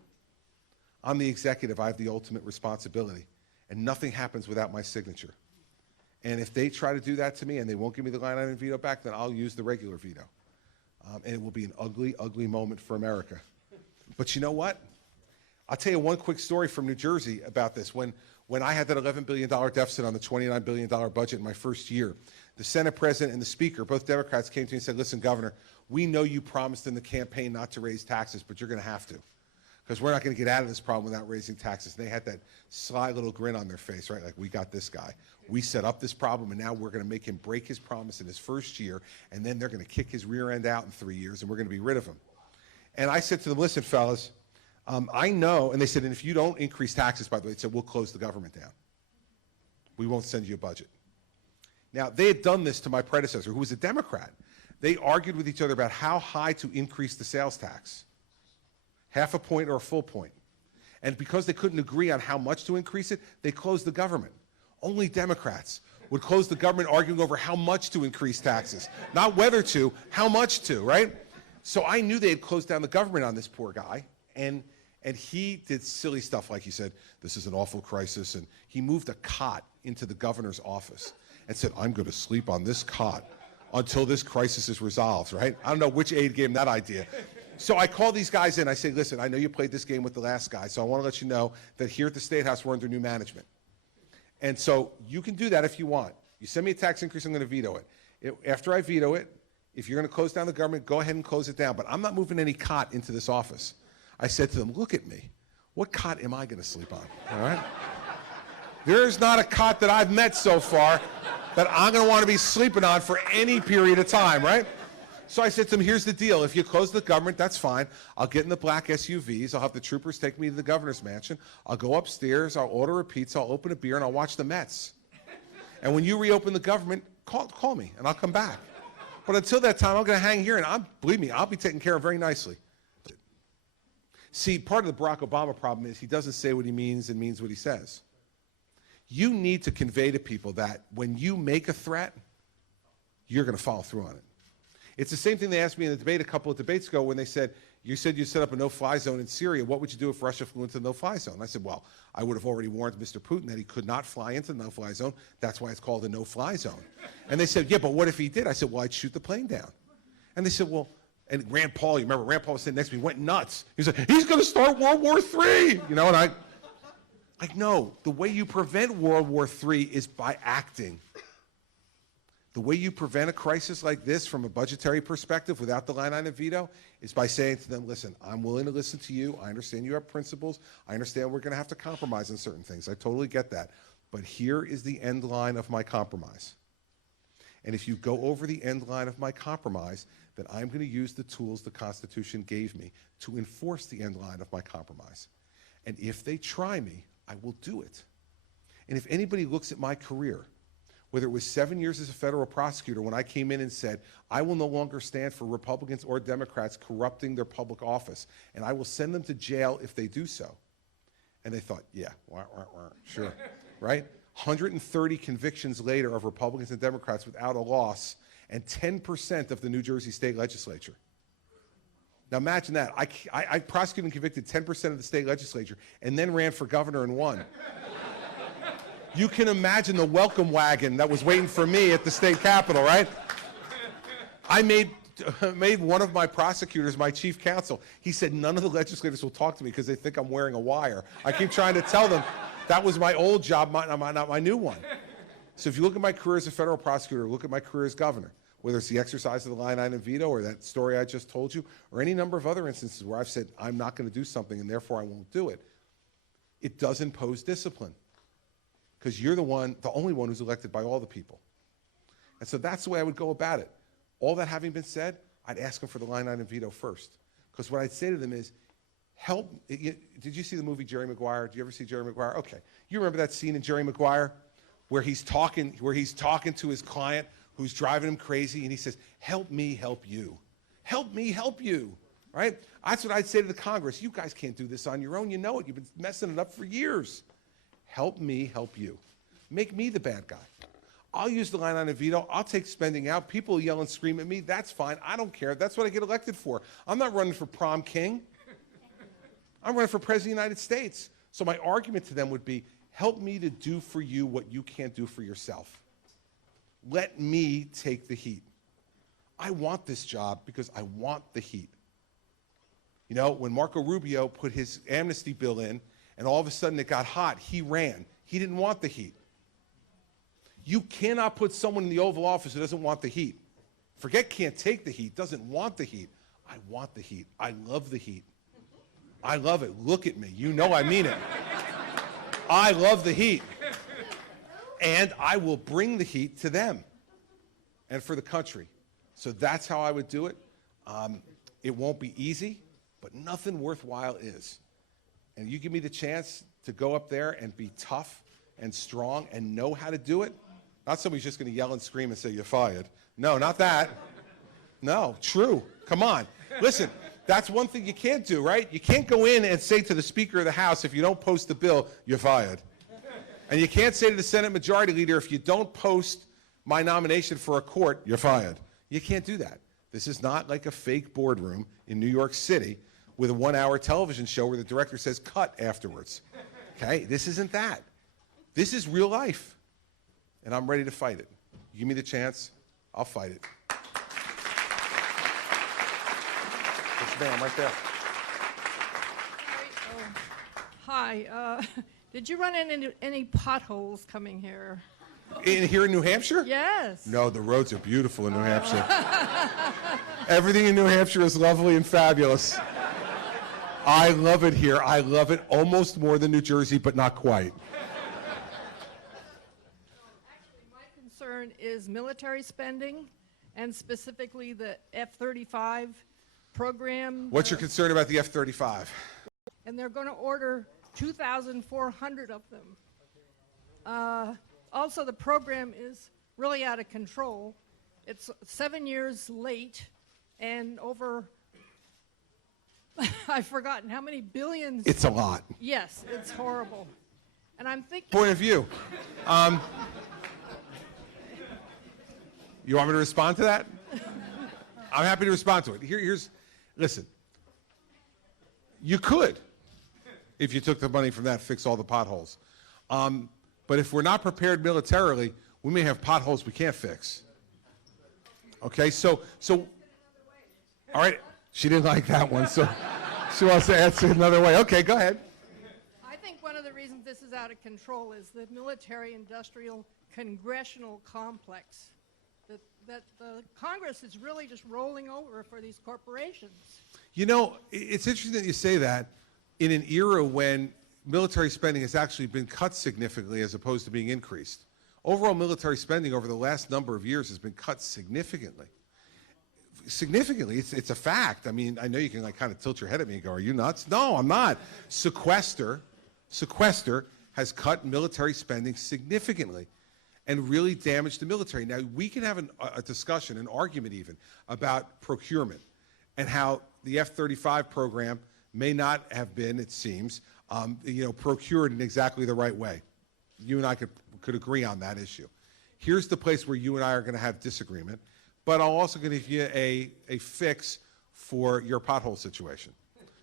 I'm the executive. I have the ultimate responsibility. And nothing happens without my signature. And if they try to do that to me and they won't give me the line item veto back, then I'll use the regular veto. And it will be an ugly, ugly moment for America. But you know what? I'll tell you one quick story from New Jersey about this. When I had that $11 billion deficit on the $29 billion budget in my first year, the Senate President and the Speaker, both Democrats, came to me and said, listen, Governor, we know you promised in the campaign not to raise taxes, but you're going to have to. Because we're not going to get out of this problem without raising taxes. And they had that sly little grin on their face, right? Like, we got this guy. We set up this problem, and now we're going to make him break his promise in his first year, and then they're going to kick his rear end out in 3 years, and we're going to be rid of him. And I said to them, listen, fellas, I know, and they said, and if you don't increase taxes, by the way, they said, we'll close the government down. We won't send you a budget. Now, they had done this to my predecessor, who was a Democrat. They argued with each other about how high to increase the sales tax. Half a point or a full point. And because they couldn't agree on how much to increase it, they closed the government. Only Democrats would close the government arguing over how much to increase taxes. Not whether to, how much to, right? So I knew they had closed down the government on this poor guy. And And he did silly stuff like he said, this is an awful crisis, and he moved a cot into the governor's office and said, I'm going to sleep on this cot until this crisis is resolved, right? I don't know which aide gave him that idea. So I call these guys in. I say, listen, I know you played this game with the last guy, so I want to let you know that here at the State House, we're under new management. And so you can do that if you want. You send me a tax increase, I'm going to veto it. After I veto it, if you're going to close down the government, go ahead and close it down. But I'm not moving any cot into this office. I said to them, look at me. What cot am I going to sleep on? All right? There's not a cot that I've met so far that I'm going to want to be sleeping on for any period of time, right? So I said to them, here's the deal. If you close the government, that's fine. I'll get in the black SUVs. I'll have the troopers take me to the governor's mansion. I'll go upstairs. I'll order a pizza. I'll open a beer, and I'll watch the Mets. And when you reopen the government, call me, and I'll come back. But until that time, I'm going to hang here, and believe me, I'll be taken care of very nicely. See, part of the Barack Obama problem is he doesn't say what he means and means what he says. You need to convey to people that when you make a threat, you're going to follow through on it. It's the same thing they asked me in the debate a couple of debates ago when they said, you said you set up a no-fly zone in Syria. What would you do if Russia flew into the no-fly zone? I said, well, I would have already warned Mr. Putin that he could not fly into the no-fly zone. That's why it's called a no-fly zone. And they said, yeah, but what if he did? I said, well, I'd shoot the plane down. And they said, well, and Rand Paul, you remember, Rand Paul was sitting next to me, went nuts. He said, he's going to start World War III. You know, and I, like, no, the way you prevent World War III is by acting. The way you prevent a crisis like this from a budgetary perspective without the line item veto is by saying to them, listen, I'm willing to listen to you. I understand you have principles. I understand we're going to have to compromise on certain things. I totally get that. But here is the end line of my compromise. And if you go over the end line of my compromise, then I'm going to use the tools the Constitution gave me to enforce the end line of my compromise. And if they try me, I will do it. And if anybody looks at my career, whether it was 7 years as a federal prosecutor when I came in and said, I will no longer stand for Republicans or Democrats corrupting their public office, and I will send them to jail if they do so. And they thought, yeah, sure, right? 130 convictions later of Republicans and Democrats without a loss, and 10% of the New Jersey state legislature. Now imagine that. I prosecuted and convicted 10% of the state legislature and then ran for governor and won. You can imagine the welcome wagon that was waiting for me at the state capitol, right? I made one of my prosecutors my chief counsel. He said none of the legislators will talk to me because they think I'm wearing a wire. I keep trying to tell them that was my old job, not my new one. So if you look at my career as a federal prosecutor, look at my career as governor, whether it's the exercise of the line item veto or that story I just told you, or any number of other instances where I've said I'm not going to do something and therefore I won't do it, it does impose discipline. Because you're the only one who's elected by all the people. And so that's the way I would go about it. All that having been said, I'd ask them for the line item veto first. Because what I'd say to them is, did you see the movie Jerry Maguire? Did you ever see Jerry Maguire? Okay. You remember that scene in Jerry Maguire where he's talking to his client who's driving him crazy, and he says, help me help you. Help me help you, right? That's what I'd say to the Congress. You guys can't do this on your own. You know it. You've been messing it up for years. Help me help you. Make me the bad guy. I'll use the line item veto. I'll take spending out. People yell and scream at me. That's fine. I don't care. That's what I get elected for. I'm not running for prom king. I'm running for president of the United States. So my argument to them would be, help me to do for you what you can't do for yourself. Let me take the heat. I want this job because I want the heat. You know, when Marco Rubio put his amnesty bill in, and all of a sudden it got hot, he ran. He didn't want the heat. You cannot put someone in the Oval Office who doesn't want the heat. Forget can't take the heat, doesn't want the heat. I want the heat. I love the heat. I love it. Look at me. You know I mean it. I love the heat. And I will bring the heat to them and for the country. So that's how I would do it. It won't be easy, but nothing worthwhile is. And you give me the chance to go up there and be tough and strong and know how to do it. Not somebody's just going to yell and scream and say, you're fired. No, not that. No, true. Come on. Listen, that's one thing you can't do, right? You can't go in and say to the Speaker of the House, if you don't post the bill, you're fired. And you can't say to the Senate Majority Leader, if you don't post my nomination for a court, you're fired. You can't do that. This is not like a fake boardroom in New York City with a 1-hour television show where the director says cut afterwards. Okay, this isn't that. This is real life, and I'm ready to fight it. You give me the chance, I'll fight it. Yes, ma'am, right there. Hi. Did you run into any potholes coming here? Here in New Hampshire? Yes. No, the roads are beautiful in New Hampshire. Everything in New Hampshire is lovely and fabulous. I love it here. I love it almost more than New Jersey, but not quite. Actually, my concern is military spending, and specifically the F-35 program. What's your concern about the F-35? And they're going to order 2,400 of them. Also, the program is really out of control. It's 7 years late, and over, I've forgotten how many billions. It's a lot. Yes, it's horrible. And I'm thinking. Point of view. You want me to respond to that? I'm happy to respond to it. Listen. You could, if you took the money from that, fix all the potholes. But if we're not prepared militarily, we may have potholes we can't fix. Okay, so, all right, she didn't like that one, so she wants to answer another way. Okay, go ahead. I think one of the reasons this is out of control is the military-industrial congressional complex. That the Congress is really just rolling over for these corporations. You know, it's interesting that you say that in an era when military spending has actually been cut significantly as opposed to being increased. Overall military spending over the last number of years has been cut significantly. Significantly, it's a fact. I mean, I know you can like kind of tilt your head at me and go, are you nuts? No, I'm not. Sequester has cut military spending significantly and really damaged the military. Now, we can have a discussion, an argument even, about procurement and how the F-35 program may not have been, it seems, procured in exactly the right way. You and I could agree on that issue. Here's the place where you and I are going to have disagreement, but I'm also going to give you a fix for your pothole situation,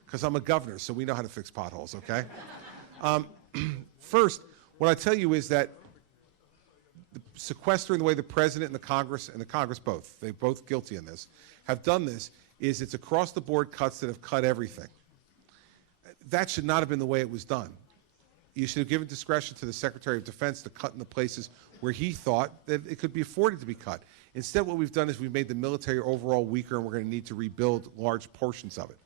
because I'm a governor, so we know how to fix potholes, okay? First, what I tell you is that the sequestering the way the president and the Congress both, they're both guilty in this, have done this, is it's across the board cuts that have cut everything. That should not have been the way it was done. You should have given discretion to the Secretary of Defense to cut in the places where he thought that it could be afforded to be cut. Instead, what we've done is we've made the military overall weaker, and we're going to need to rebuild large portions of it,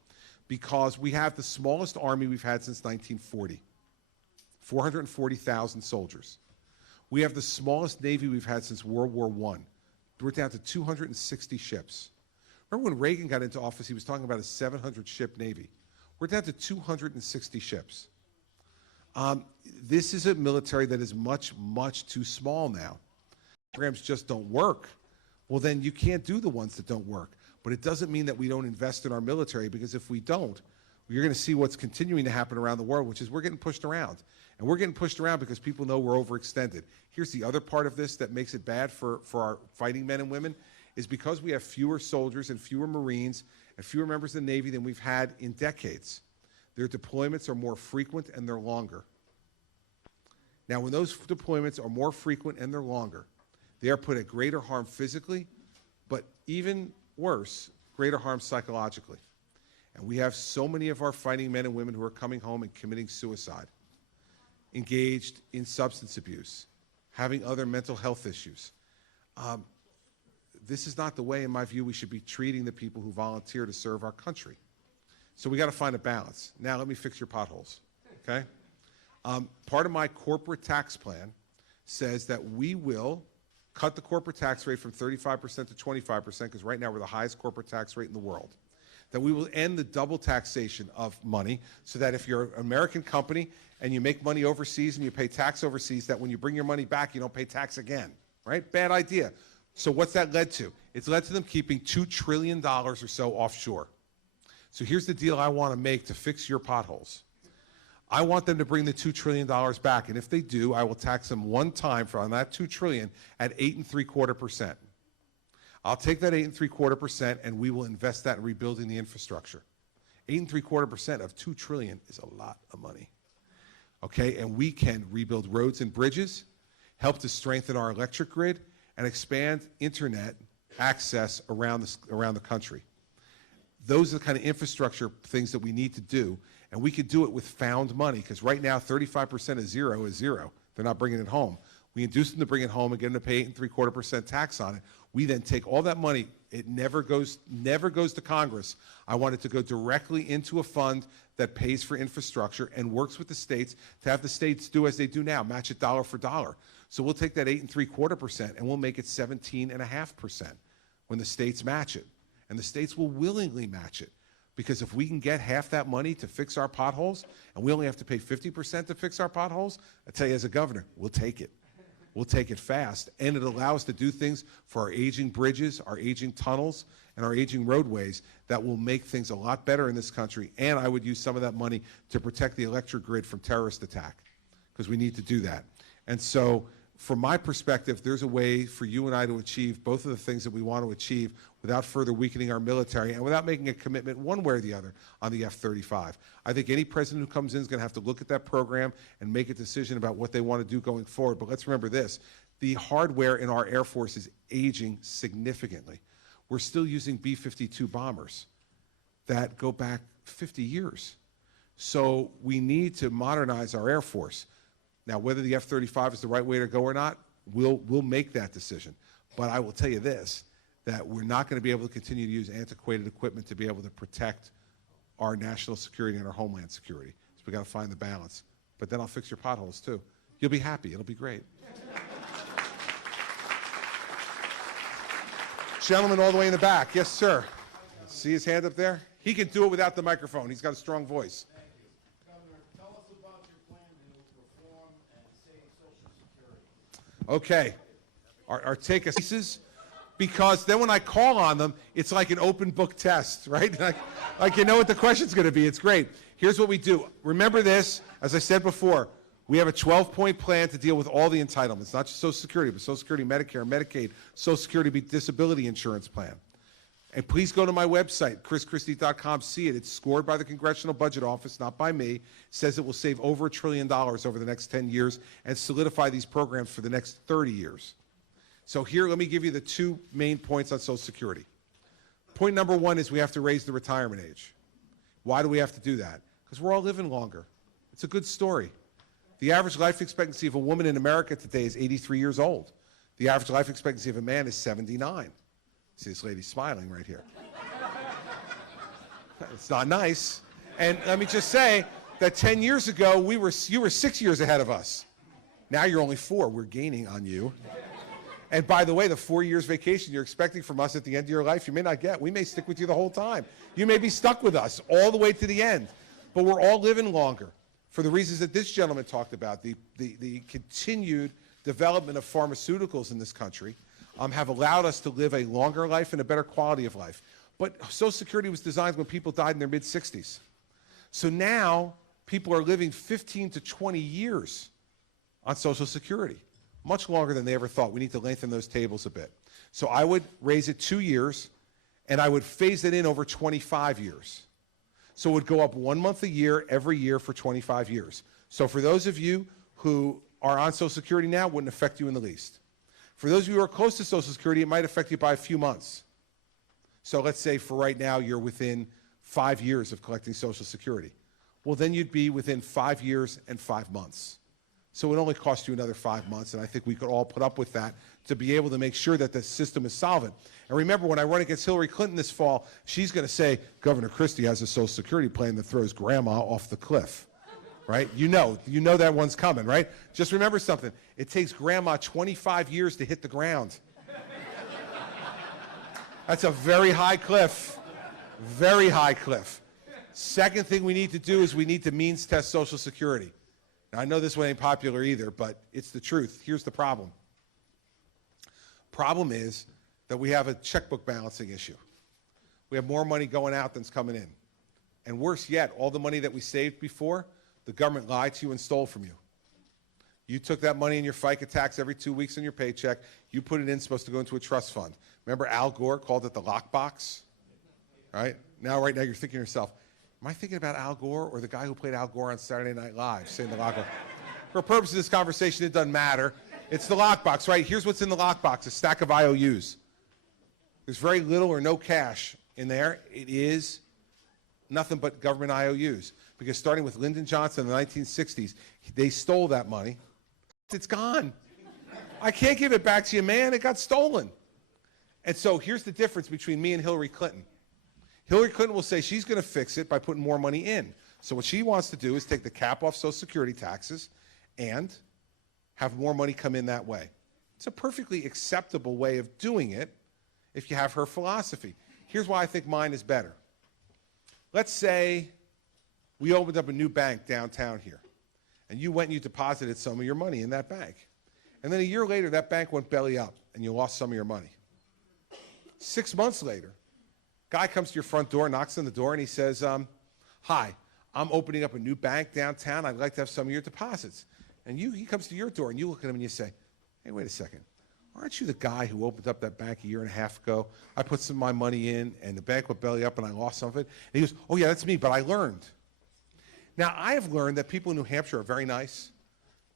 because we have the smallest army we've had since 1940, 440,000 soldiers. We have the smallest Navy we've had since World War I. We're down to 260 ships. Remember when Reagan got into office, he was talking about a 700-ship Navy. We're down to 260 ships. This is a military that is much, much too small now. Programs just don't work. Well, then you can't do the ones that don't work. But it doesn't mean that we don't invest in our military, because if we don't, you're going to see what's continuing to happen around the world, which is we're getting pushed around. And we're getting pushed around because people know we're overextended. Here's the other part of this that makes it bad for our fighting men and women, is because we have fewer soldiers and fewer Marines and fewer members of the Navy than we've had in decades. Their deployments are more frequent and they're longer. Now, when those deployments are more frequent and they're longer, they are put at greater harm physically, but even worse, greater harm psychologically. And we have so many of our fighting men and women who are coming home and committing suicide, engaged in substance abuse, having other mental health issues. This is not the way, in my view, we should be treating the people who volunteer to serve our country. So we got to find a balance. Now let me fix your potholes, okay? Part of my corporate tax plan says that we will cut the corporate tax rate from 35% to 25%, because right now we're the highest corporate tax rate in the world. That we will end the double taxation of money, so that if you're an American company and you make money overseas and you pay tax overseas, that when you bring your money back, you don't pay tax again, right? Bad idea. So what's that led to? It's led to them keeping $2 trillion or so offshore. So here's the deal I want to make to fix your potholes. I want them to bring the $2 trillion back, and if they do, I will tax them one time on that $2 trillion at 8.75%. I'll take that 8.75% and we will invest that in rebuilding the infrastructure. 8.75% of $2 trillion is a lot of money. Okay, and we can rebuild roads and bridges, help to strengthen our electric grid, and expand internet access around the country. Those are the kind of infrastructure things that we need to do, and we could do it with found money, because right now 35% of zero is zero. They're not bringing it home. We induce them to bring it home and get them to pay 8.75% tax on it. We then take all that money. It never goes to Congress. I want it to go directly into a fund that pays for infrastructure and works with the states to have the states do as they do now, match it dollar for dollar. So we'll take that 8.75% and we'll make it 17.5% when the states match it. And the states will willingly match it, because if we can get half that money to fix our potholes and we only have to pay 50% to fix our potholes, I tell you, as a governor, we'll take it. We'll take it fast, and it allows us to do things for our aging bridges, our aging tunnels, and our aging roadways that will make things a lot better in this country. And I would use some of that money to protect the electric grid from terrorist attack, because we need to do that. And so, from my perspective, there's a way for you and I to achieve both of the things that we want to achieve without further weakening our military and without making a commitment one way or the other on the F-35. I think any president who comes in is going to have to look at that program and make a decision about what they want to do going forward. But let's remember this. The hardware in our Air Force is aging significantly. We're still using B-52 bombers that go back 50 years. So we need to modernize our Air Force. Now, whether the F-35 is the right way to go or not, we'll make that decision. But I will tell you this, that we're not going to be able to continue to use antiquated equipment to be able to protect our national security and our homeland security. So we got to find the balance. But then I'll fix your potholes too. You'll be happy. It'll be great. Gentleman all the way in the back. Yes, sir. See his hand up there? He can do it without the microphone. He's got a strong voice. Okay, our take us pieces, because then when I call on them, it's like an open book test, right? Like you know what the question's going to be. It's great. Here's what we do. Remember this, as I said before, we have a 12-point plan to deal with all the entitlements, not just Social Security, but Social Security, Medicare, Medicaid, Social Security disability insurance plan. And please go to my website, chrischristie.com, see it. It's scored by the Congressional Budget Office, not by me. It says it will save over $1 trillion over the next 10 years and solidify these programs for the next 30 years. So here, let me give you the two main points on Social Security. Point number one is we have to raise the retirement age. Why do we have to do that? Because we're all living longer. It's a good story. The average life expectancy of a woman in America today is 83 years old. The average life expectancy of a man is 79. See this lady smiling right here. It's not nice. And let me just say that 10 years ago, you were 6 years ahead of us. Now you're only 4. We're gaining on you. And by the way, the 4 years vacation you're expecting from us at the end of your life, you may not get. We may stick with you the whole time. You may be stuck with us all the way to the end. But we're all living longer for the reasons that this gentleman talked about, the continued development of pharmaceuticals in this country. Have allowed us to live a longer life and a better quality of life. But Social Security was designed when people died in their mid-60s. So now people are living 15 to 20 years on Social Security, much longer than they ever thought. We need to lengthen those tables a bit. So I would raise it 2 years, and I would phase it in over 25 years. So it would go up 1 month a year, every year for 25 years. So for those of you who are on Social Security now, it wouldn't affect you in the least. For those of you who are close to Social Security, it might affect you by a few months. So let's say for right now, you're within 5 years of collecting Social Security. Well, then you'd be within 5 years and 5 months. So it only costs you another 5 months, and I think we could all put up with that to be able to make sure that the system is solvent. And remember, when I run against Hillary Clinton this fall, she's going to say, Governor Christie has a Social Security plan that throws grandma off the cliff. Right? You know that one's coming, right? Just remember something. It takes grandma 25 years to hit the ground. That's a very high cliff. Very high cliff. Second thing we need to do is we need to means test Social Security. Now, I know this one ain't popular either, but it's the truth. Here's the problem. Problem is that we have a checkbook balancing issue. We have more money going out than's coming in. And worse yet, all the money that we saved before, the government lied to you and stole from you. You took that money in your FICA tax every 2 weeks in your paycheck. You put it in, supposed to go into a trust fund. Remember Al Gore called it the lockbox? Right now you're thinking to yourself, Am I thinking about Al Gore or the guy who played Al Gore on Saturday Night Live, saying the lockbox? For purposes of this conversation, it doesn't matter. It's the lockbox, right? Here's what's in the lockbox, a stack of IOUs. There's very little or no cash in there. It is nothing but government IOUs. Because starting with Lyndon Johnson in the 1960s, they stole that money. It's gone. I can't give it back to you, man. It got stolen. And so here's the difference between me and Hillary Clinton. Hillary Clinton will say she's going to fix it by putting more money in. So what she wants to do is take the cap off Social Security taxes and have more money come in that way. It's a perfectly acceptable way of doing it if you have her philosophy. Here's why I think mine is better. Let's say we opened up a new bank downtown here, and you went and you deposited some of your money in that bank. And then a year later, that bank went belly up, and you lost some of your money. 6 months later, guy comes to your front door, knocks on the door, and he says, hi, I'm opening up a new bank downtown. I'd like to have some of your deposits. And he comes to your door, and you look at him and you say, hey, wait a second. Aren't you the guy who opened up that bank a year and a half ago? I put some of my money in, and the bank went belly up, and I lost some of it. And he goes, oh, yeah, that's me, but I learned. Now, I have learned that people in New Hampshire are very nice,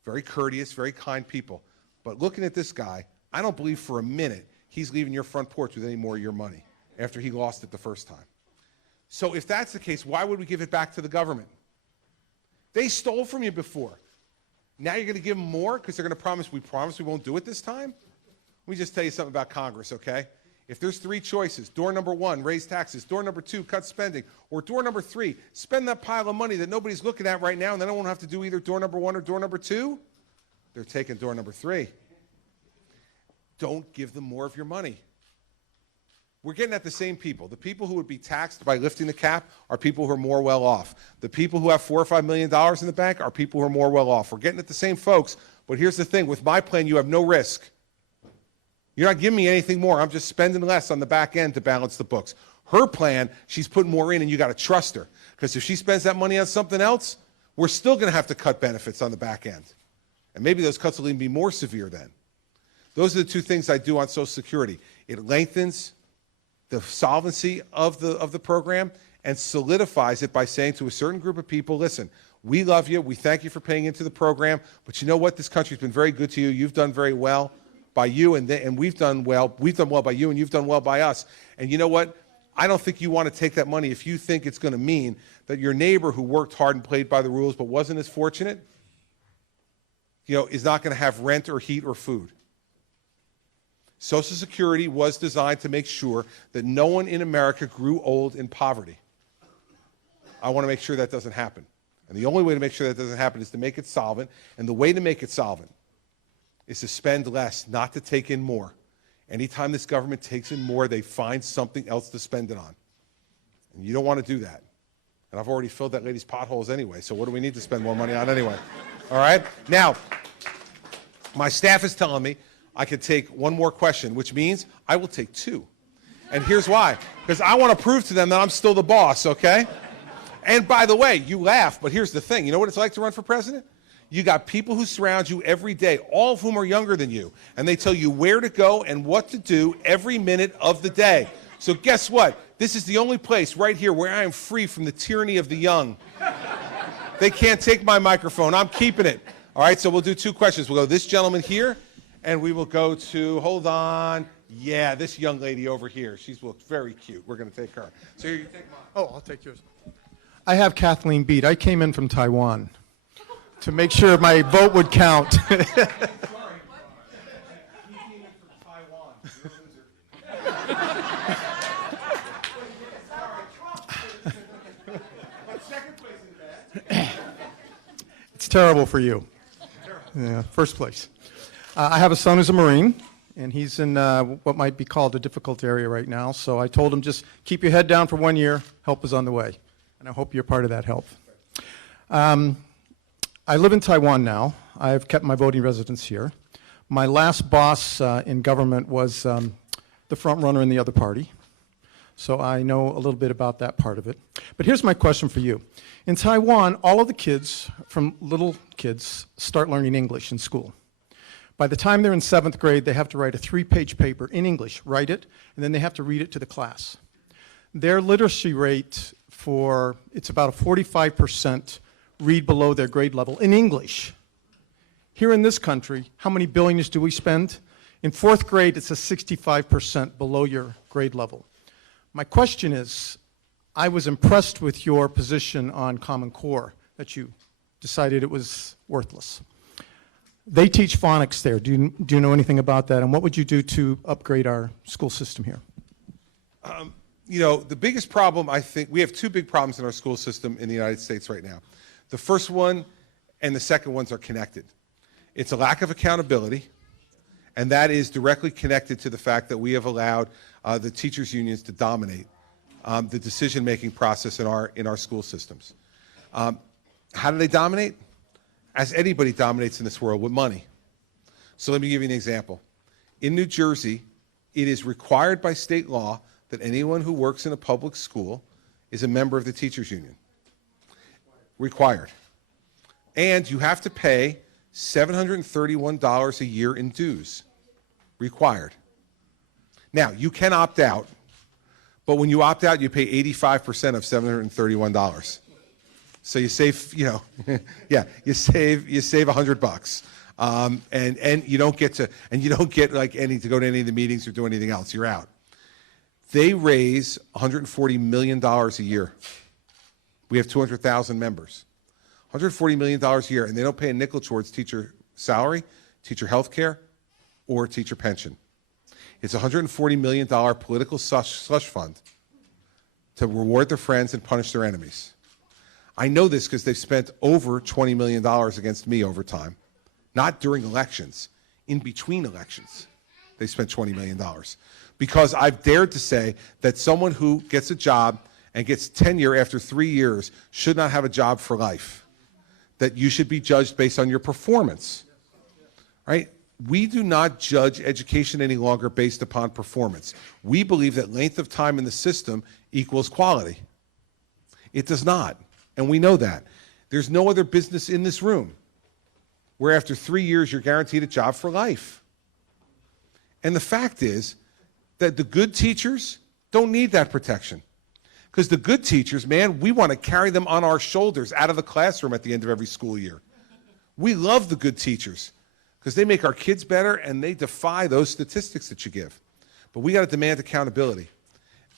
very courteous, very kind people. But looking at this guy, I don't believe for a minute he's leaving your front porch with any more of your money after he lost it the first time. So if that's the case, why would we give it back to the government? They stole from you before. Now you're going to give them more because they're going to promise we won't do it this time? Let me just tell you something about Congress, okay? If there's three choices, door number one, raise taxes, door number two, cut spending, or door number three, spend that pile of money that nobody's looking at right now and they don't want to have to do either door number one or door number two, they're taking door number three. Don't give them more of your money. We're getting at the same people. The people who would be taxed by lifting the cap are people who are more well off. The people who have $4 or $5 million in the bank are people who are more well off. We're getting at the same folks, but here's the thing. With my plan, you have no risk. You're not giving me anything more. I'm just spending less on the back end to balance the books. Her plan, she's putting more in, and you got to trust her. Because if she spends that money on something else, we're still going to have to cut benefits on the back end. And maybe those cuts will even be more severe then. Those are the two things I do on Social Security. It lengthens the solvency of the program and solidifies it by saying to a certain group of people, listen, we love you. We thank you for paying into the program. But you know what? This country's been very good to you. You've done very well by you, and we've done well. We've done well by you, and you've done well by us. And you know what? I don't think you want to take that money if you think it's going to mean that your neighbor who worked hard and played by the rules but wasn't as fortunate, is not going to have rent or heat or food. Social Security was designed to make sure that no one in America grew old in poverty. I want to make sure that doesn't happen. And the only way to make sure that doesn't happen is to make it solvent. And the way to make it solvent is to spend less, not to take in more. Anytime this government takes in more, they find something else to spend it on. And you don't want to do that. And I've already filled that lady's potholes anyway, so what do we need to spend more money on anyway? All right? Now, my staff is telling me I could take one more question, which means I will take two. And here's why. Because I want to prove to them that I'm still the boss, okay? And by the way, you laugh, but here's the thing. You know what it's like to run for president? You got people who surround you every day, all of whom are younger than you, and they tell you where to go and what to do every minute of the day. So guess what? This is the only place right here where I am free from the tyranny of the young. They can't take my microphone. I'm keeping it. All right, so we'll do two questions. We'll go this gentleman here, and we will go to, hold on, yeah, this young lady over here. She's very cute. We're going to take her. So here, you take mine. Oh, I'll take yours. I have Kathleen beat. I came in from Taiwan to make sure my vote would count. Sorry. He came in from Taiwan. You're a loser. Second place in the bag. It's terrible for you. Yeah, first place. I have a son who's a Marine, and he's in what might be called a difficult area right now. So I told him, just keep your head down for 1 year. Help is on the way. And I hope you're part of that help. I live in Taiwan now. I've kept my voting residence here. My last boss in government was the front runner in the other party. So I know a little bit about that part of it. But here's my question for you. In Taiwan, all of the kids, from little kids, start learning English in school. By the time they're in 7th grade, they have to write a 3-page paper in English, write it, and then they have to read it to the class. Their literacy rate it's about a 45% read below their grade level in English. Here in this country, how many billions do we spend? In fourth grade, it's a 65% below your grade level. My question is, I was impressed with your position on Common Core, that you decided it was worthless. They teach phonics there. Do you know anything about that? And what would you do to upgrade our school system here? You know, the biggest problem, I think, we have two big problems in our school system in the United States right now. The first one and the second ones are connected. It's a lack of accountability, and that is directly connected to the fact that we have allowed the teachers' unions to dominate the decision-making process in our school systems. How do they dominate? As anybody dominates in this world, with money. So let me give you an example. In New Jersey, it is required by state law that anyone who works in a public school is a member of the teachers union. Required. And you have to pay $731 a year in dues. Required. Now, you can opt out, but when you opt out, you pay 85% of $731. So you save, you know, yeah, you save $100, and you don't get like to go to any of the meetings or do anything else. You're out. They raise $140 million a year. We have 200,000 members. $140 million a year, and they don't pay a nickel towards teacher salary, teacher health care, or teacher pension. It's a $140 million political slush fund to reward their friends and punish their enemies. I know this because they've spent over $20 million against me over time. Not during elections, in between elections. They spent $20 million. Because I've dared to say that someone who gets a job and gets tenure after 3 years should not have a job for life. That you should be judged based on your performance. Right? We do not judge education any longer based upon performance. We believe that length of time in the system equals quality. It does not. And we know that. There's no other business in this room where after 3 years you're guaranteed a job for life. And the fact is that the good teachers don't need that protection. Because the good teachers, man, we want to carry them on our shoulders out of the classroom at the end of every school year. We love the good teachers because they make our kids better and they defy those statistics that you give. But we got to demand accountability.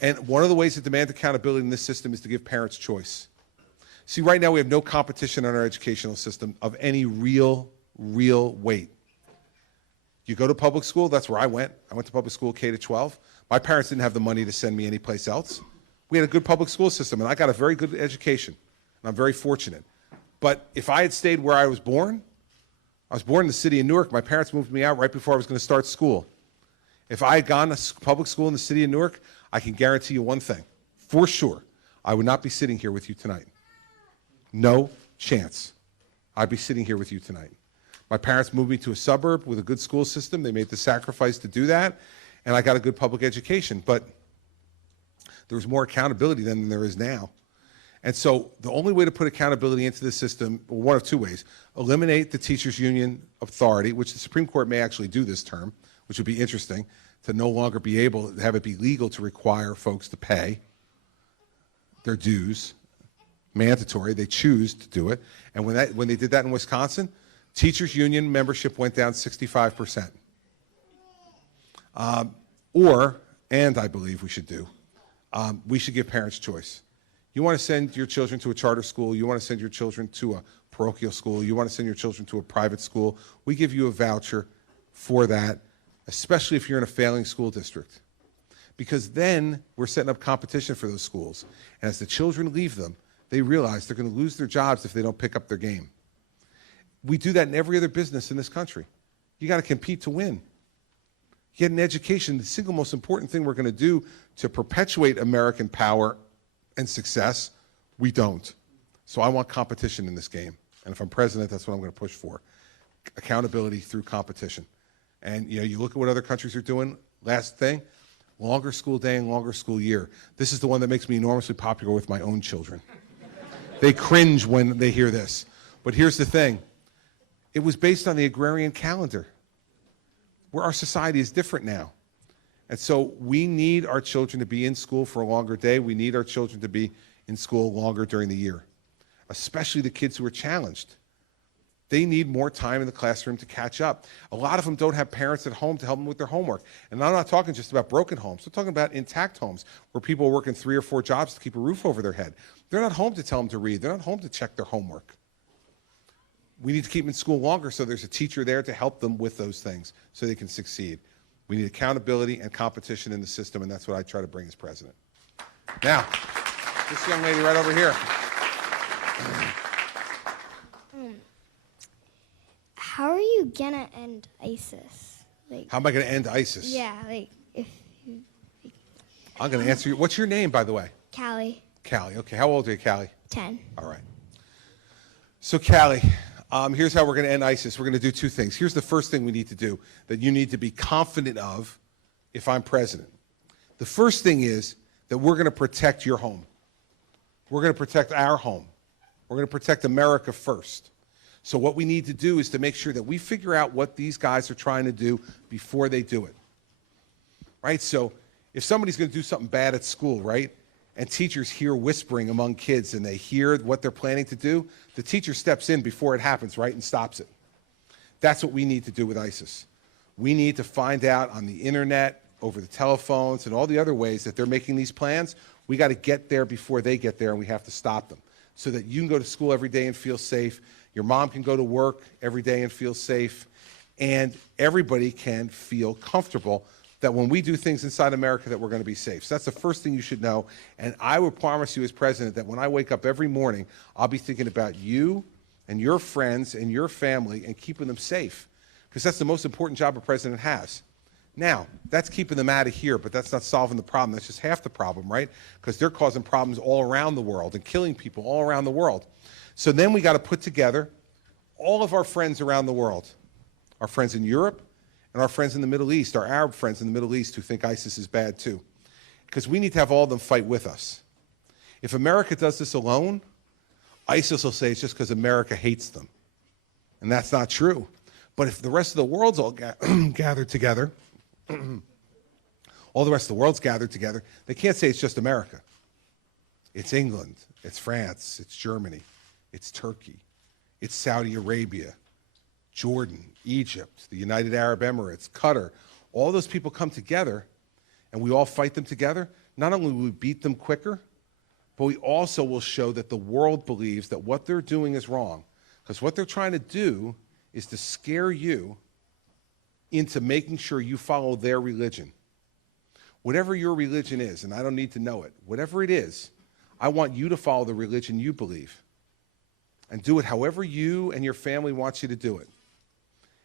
And one of the ways to demand accountability in this system is to give parents choice. See, right now we have no competition in our educational system of any real weight. You go to public school, that's where I went. I went to public school K to 12. My parents didn't have the money to send me anyplace else. We had a good public school system, and I got a very good education, and I'm very fortunate. But if I had stayed where I was born in the city of Newark. My parents moved me out right before I was going to start school. If I had gone to public school in the city of Newark, I can guarantee you one thing, for sure, I would not be sitting here with you tonight. No chance. I'd be sitting here with you tonight. My parents moved me to a suburb with a good school system. They made the sacrifice to do that, and I got a good public education. But there was more accountability then than there is now. And so the only way to put accountability into the system, well, one of two ways: eliminate the teachers' union authority, which the Supreme Court may actually do this term, which would be interesting, to no longer be able to have it be legal to require folks to pay their dues. Mandatory. They choose to do it. And when they did that in Wisconsin, teachers union membership went down 65%. And I believe we should do, we should give parents choice. You want to send your children to a charter school, you want to send your children to a parochial school, you want to send your children to a private school, we give you a voucher for that, especially if you're in a failing school district. Because then we're setting up competition for those schools. And as the children leave them, they realize they're going to lose their jobs if they don't pick up their game. We do that in every other business in this country. You got to compete to win. Get an education. The single most important thing we're going to do to perpetuate American power and success, we don't. So I want competition in this game. And if I'm president, that's what I'm going to push for. Accountability through competition. And you look at what other countries are doing. Last thing, longer school day and longer school year. This is the one that makes me enormously popular with my own children. They cringe when they hear this. But here's the thing. It was based on the agrarian calendar, where our society is different now. And so we need our children to be in school for a longer day. We need our children to be in school longer during the year, especially the kids who are challenged. They need more time in the classroom to catch up. A lot of them don't have parents at home to help them with their homework. And I'm not talking just about broken homes. I'm talking about intact homes where people are working 3 or 4 jobs to keep a roof over their head. They're not home to tell them to read. They're not home to check their homework. We need to keep them in school longer so there's a teacher there to help them with those things so they can succeed. We need accountability and competition in the system, and that's what I try to bring as president. Now, this young lady right over here. How are you gonna end ISIS? How am I going to end ISIS? Yeah, if you, I'm going to answer you. What's your name, by the way? Callie, Callie. Okay, how old are you, Callie? 10. All right. So, Callie, here's how we're going to end ISIS. We're going to do 2 things. Here's the first thing we need to do that you need to be confident of if I'm president. The first thing is that we're going to protect your home. We're going to protect our home. We're going to protect America first. So what we need to do is to make sure that we figure out what these guys are trying to do before they do it. Right? So if somebody's going to do something bad at school, right, and teachers hear whispering among kids and they hear what they're planning to do, the teacher steps in before it happens, right, and stops it. That's what we need to do with ISIS. We need to find out on the internet, over the telephones, and all the other ways that they're making these plans. We got to get there before they get there, and we have to stop them so that you can go to school every day and feel safe. Your mom can go to work every day and feel safe, and everybody can feel comfortable that when we do things inside America that we're going to be safe. So that's the first thing you should know, and I would promise you as president that when I wake up every morning, I'll be thinking about you and your friends and your family and keeping them safe, because that's the most important job a president has. Now, that's keeping them out of here, but that's not solving the problem. That's just half the problem, right? Because they're causing problems all around the world and killing people all around the world. So then we got to put together all of our friends around the world, our friends in Europe and our friends in the Middle East, our Arab friends in the Middle East who think ISIS is bad too, because we need to have all of them fight with us. If America does this alone, ISIS will say it's just because America hates them, and that's not true. But if the rest of the world's all gathered together, all the rest of the world's gathered together, they can't say it's just America. It's England, it's France, it's Germany, it's Turkey, it's Saudi Arabia, Jordan, Egypt, the United Arab Emirates, Qatar. All those people come together and we all fight them together. Not only will we beat them quicker, but we also will show that the world believes that what they're doing is wrong. Because what they're trying to do is to scare you into making sure you follow their religion. Whatever your religion is, and I don't need to know it, whatever it is, I want you to follow the religion you believe. And do it however you and your family wants you to do it.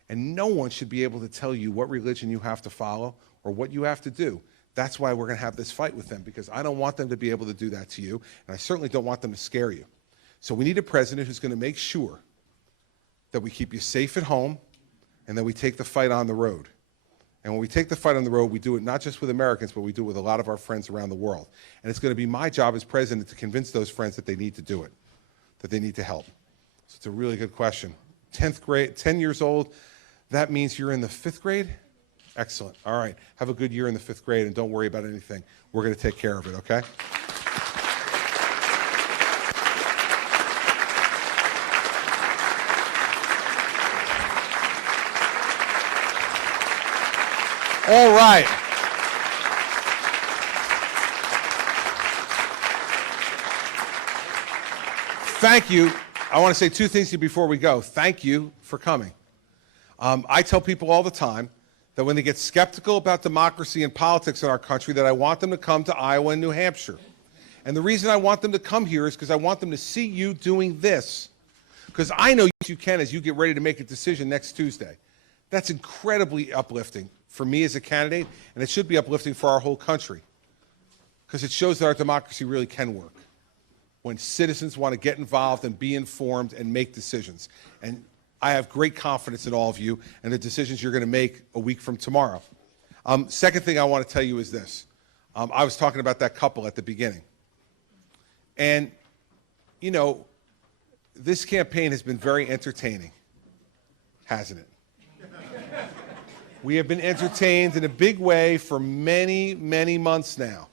And no one should be able to tell you what religion you have to follow or what you have to do. That's why we're going to have this fight with them, because I don't want them to be able to do that to you, and I certainly don't want them to scare you. So we need a president who's going to make sure that we keep you safe at home and that we take the fight on the road. And when we take the fight on the road, we do it not just with Americans, but we do it with a lot of our friends around the world. And it's going to be my job as president to convince those friends that they need to do it, that they need to help. So it's a really good question. 10th grade, 10 years old, that means you're in the 5th grade? Excellent. All right. Have a good year in the 5th grade, and don't worry about anything. We're going to take care of it, okay? All right. Thank you. I want to say 2 things to you before we go. Thank you for coming. I tell people all the time that when they get skeptical about democracy and politics in our country, that I want them to come to Iowa and New Hampshire. And the reason I want them to come here is because I want them to see you doing this. Because I know you can as you get ready to make a decision next Tuesday. That's incredibly uplifting for me as a candidate, and it should be uplifting for our whole country. Because it shows that our democracy really can work when citizens want to get involved and be informed and make decisions. And I have great confidence in all of you and the decisions you're going to make a week from tomorrow. Second thing I want to tell you is this. I was talking about that couple at the beginning. And, you know, this campaign has been very entertaining, hasn't it? We have been entertained in a big way for many, many months now.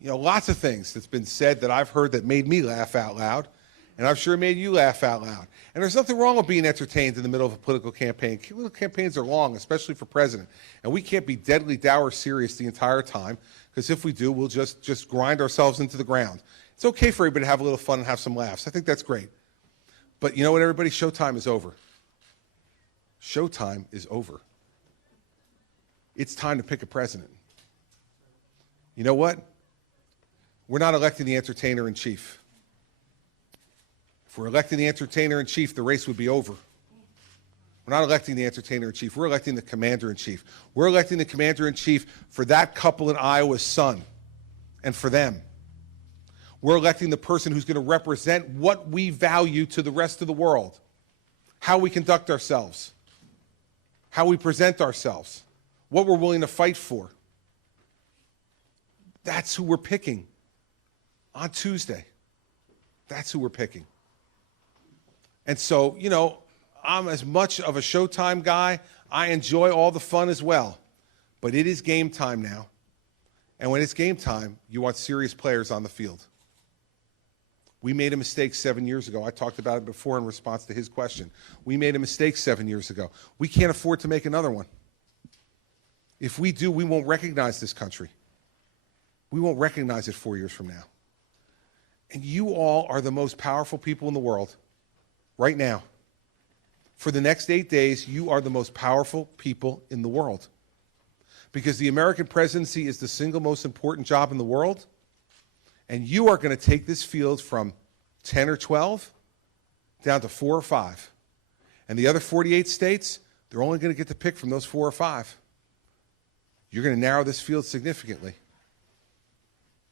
You know, lots of things that's been said that I've heard that made me laugh out loud, and I'm sure made you laugh out loud. And there's nothing wrong with being entertained in the middle of a political campaign. Political campaigns are long, especially for president, and we can't be deadly dour serious the entire time, because if we do, we'll just grind ourselves into the ground. It's okay for everybody to have a little fun and have some laughs. I think that's great. But you know what, everybody? Showtime is over. Showtime is over. It's time to pick a president. You know what? We're not electing the entertainer-in-chief. If we're electing the entertainer-in-chief, the race would be over. We're not electing the entertainer-in-chief. We're electing the commander-in-chief. We're electing the commander-in-chief for that couple in Iowa's son and for them. We're electing the person who's going to represent what we value to the rest of the world, how we conduct ourselves, how we present ourselves, what we're willing to fight for. That's who we're picking on Tuesday. That's who we're picking. And so, you know, I'm as much of a Showtime guy. I enjoy all the fun as well. But it is game time now. And when it's game time, you want serious players on the field. We made a mistake 7 years ago. I talked about it before in response to his question. We made a mistake 7 years ago. We can't afford to make another one. If we do, we won't recognize this country. We won't recognize it 4 years from now. And you all are the most powerful people in the world right now. For the next 8 days, you are the most powerful people in the world. Because the American presidency is the single most important job in the world. And you are going to take this field from 10 or 12 down to 4 or 5. And the other 48 states, they're only going to get to pick from those 4 or 5. You're going to narrow this field significantly.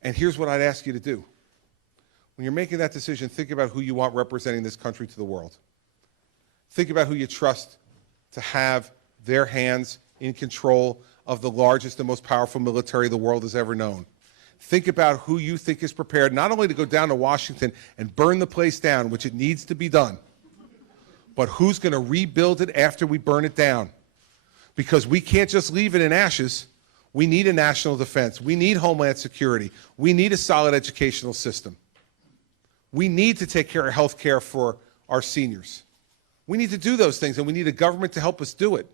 And here's what I'd ask you to do. When you're making that decision, think about who you want representing this country to the world. Think about who you trust to have their hands in control of the largest and most powerful military the world has ever known. Think about who you think is prepared not only to go down to Washington and burn the place down, which it needs to be done, but who's going to rebuild it after we burn it down. Because we can't just leave it in ashes. We need a national defense. We need homeland security. We need a solid educational system. We need to take care of health care for our seniors. We need to do those things, and we need a government to help us do it.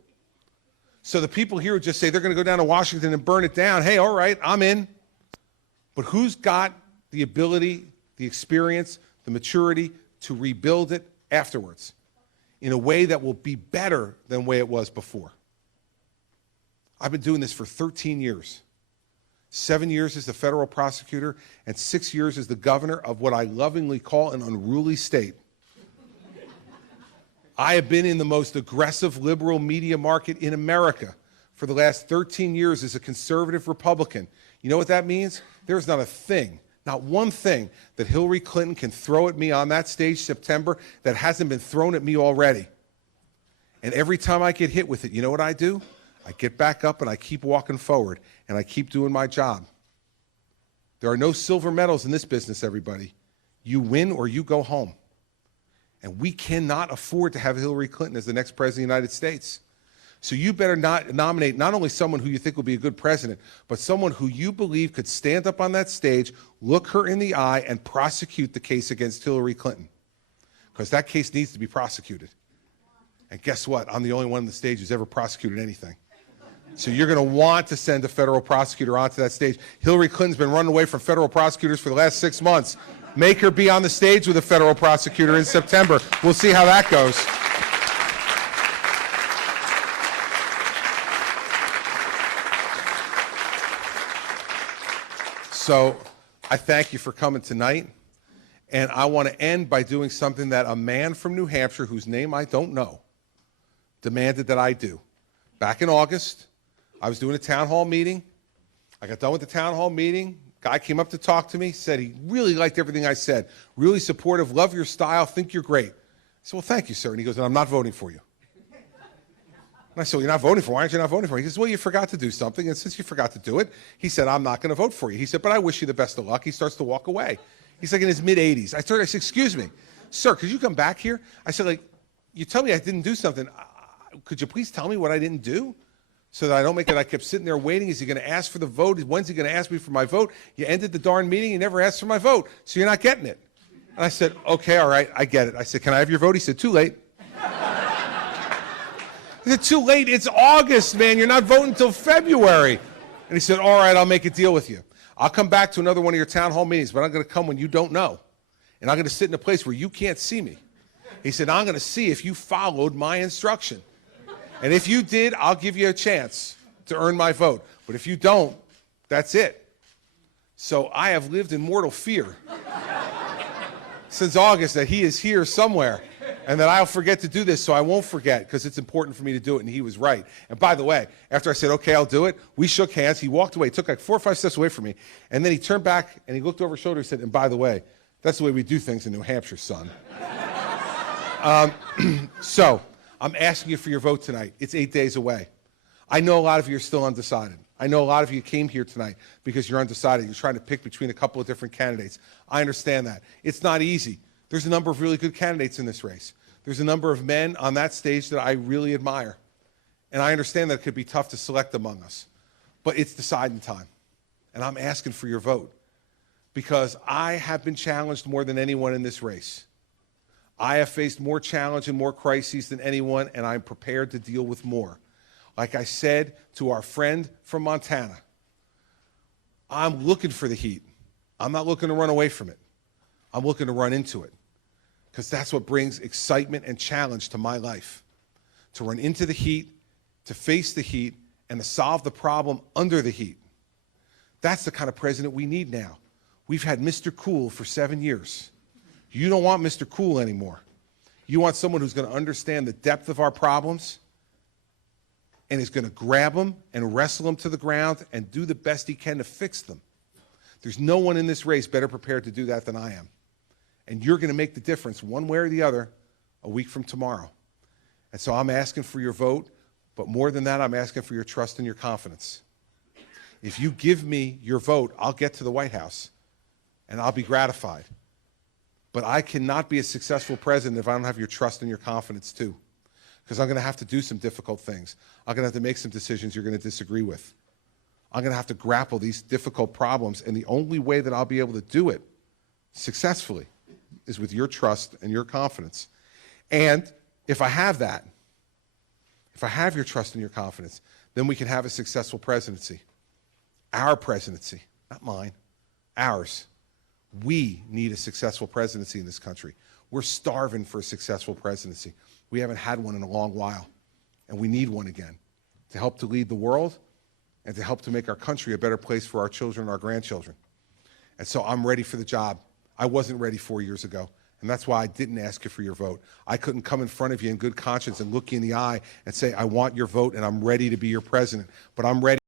So the people here who just say they're going to go down to Washington and burn it down, hey, all right, I'm in. But who's got the ability, the experience, the maturity to rebuild it afterwards in a way that will be better than the way it was before? I've been doing this for 13 years. 7 years as the federal prosecutor and 6 years as the governor of what I lovingly call an unruly state. I have been in the most aggressive liberal media market in America for the last 13 years as a conservative Republican. You know what that means? There's not a thing, not one thing that Hillary Clinton can throw at me on that stage September that hasn't been thrown at me already. And every time I get hit with it, you know what I do? I get back up and I keep walking forward and I keep doing my job. There are no silver medals in this business, everybody. You win or you go home. And we cannot afford to have Hillary Clinton as the next president of the United States. So you better not nominate not only someone who you think will be a good president, but someone who you believe could stand up on that stage, look her in the eye, and prosecute the case against Hillary Clinton. Because that case needs to be prosecuted. And guess what? I'm the only one on the stage who's ever prosecuted anything. So you're going to want to send a federal prosecutor onto that stage. Hillary Clinton's been running away from federal prosecutors for the last 6 months. Make her be on the stage with a federal prosecutor in September. We'll see how that goes. So I thank you for coming tonight. And I want to end by doing something that a man from New Hampshire, whose name I don't know, demanded that I do. Back in August, I was doing a town hall meeting. I got done with the town hall meeting. Guy came up to talk to me, said he really liked everything I said. Really supportive, love your style, think you're great. I said, well, thank you, sir. And he goes, and I'm not voting for you. And I said, well, you're not voting for me. Why aren't you not voting for me? He says, well, you forgot to do something. And since you forgot to do it, he said, I'm not going to vote for you. He said, but I wish you the best of luck. He starts to walk away. He's like in his mid-80s. I said, excuse me, sir, could you come back here? I said, like, you tell me I didn't do something. Could you please tell me what I didn't do? so that I don't make it. I kept sitting there waiting. Is he going to ask for the vote? When's he going to ask me for my vote? You ended the darn meeting. You never asked for my vote, so you're not getting it. And I said, okay, all right, I get it. I said, can I have your vote? He said, too late. I said, too late? It's August, man. You're not voting until February. And he said, all right, I'll make a deal with you. I'll come back to another one of your town hall meetings, but I'm going to come when you don't know. And I'm going to sit in a place where you can't see me. He said, I'm going to see if you followed my instruction. And if you did, I'll give you a chance to earn my vote. But if you don't, that's it. So I have lived in mortal fear since August that he is here somewhere and that I'll forget to do this. So I won't forget because it's important for me to do it. And he was right. And by the way, after I said, okay, I'll do it, we shook hands. He walked away. He took like 4 or 5 steps away from me. And then he turned back and he looked over his shoulder and said, and by the way, that's the way we do things in New Hampshire, son. So I'm asking you for your vote tonight. It's 8 days away. I know a lot of you are still undecided. I know a lot of you came here tonight because you're undecided. You're trying to pick between a couple of different candidates. I understand that. It's not easy. There's a number of really good candidates in this race. There's a number of men on that stage that I really admire. And I understand that it could be tough to select among us. But it's deciding time. And I'm asking for your vote because I have been challenged more than anyone in this race. I have faced more challenge and more crises than anyone, and I'm prepared to deal with more. Like I said to our friend from Montana, I'm looking for the heat. I'm not looking to run away from it. I'm looking to run into it because that's what brings excitement and challenge to my life. To run into the heat, to face the heat, and to solve the problem under the heat. That's the kind of president we need now. We've had Mr. Cool for 7 years. You don't want Mr. Cool anymore. You want someone who's going to understand the depth of our problems and is going to grab them and wrestle them to the ground and do the best he can to fix them. There's no one in this race better prepared to do that than I am. And you're going to make the difference one way or the other a week from tomorrow. And so I'm asking for your vote, but more than that, I'm asking for your trust and your confidence. If you give me your vote, I'll get to the White House and I'll be gratified. But I cannot be a successful president if I don't have your trust and your confidence too. Because I'm going to have to do some difficult things. I'm going to have to make some decisions you're going to disagree with. I'm going to have to grapple these difficult problems, and the only way that I'll be able to do it successfully is with your trust and your confidence. And if I have that, if I have your trust and your confidence, then we can have a successful presidency. Our presidency, not mine, ours. We need a successful presidency in this country. We're starving for a successful presidency. We haven't had one in a long while, and we need one again to help to lead the world and to help to make our country a better place for our children and our grandchildren. And so I'm ready for the job. I wasn't ready 4 years ago, and that's why I didn't ask you for your vote. I couldn't come in front of you in good conscience and look you in the eye and say, I want your vote and I'm ready to be your president, but I'm ready.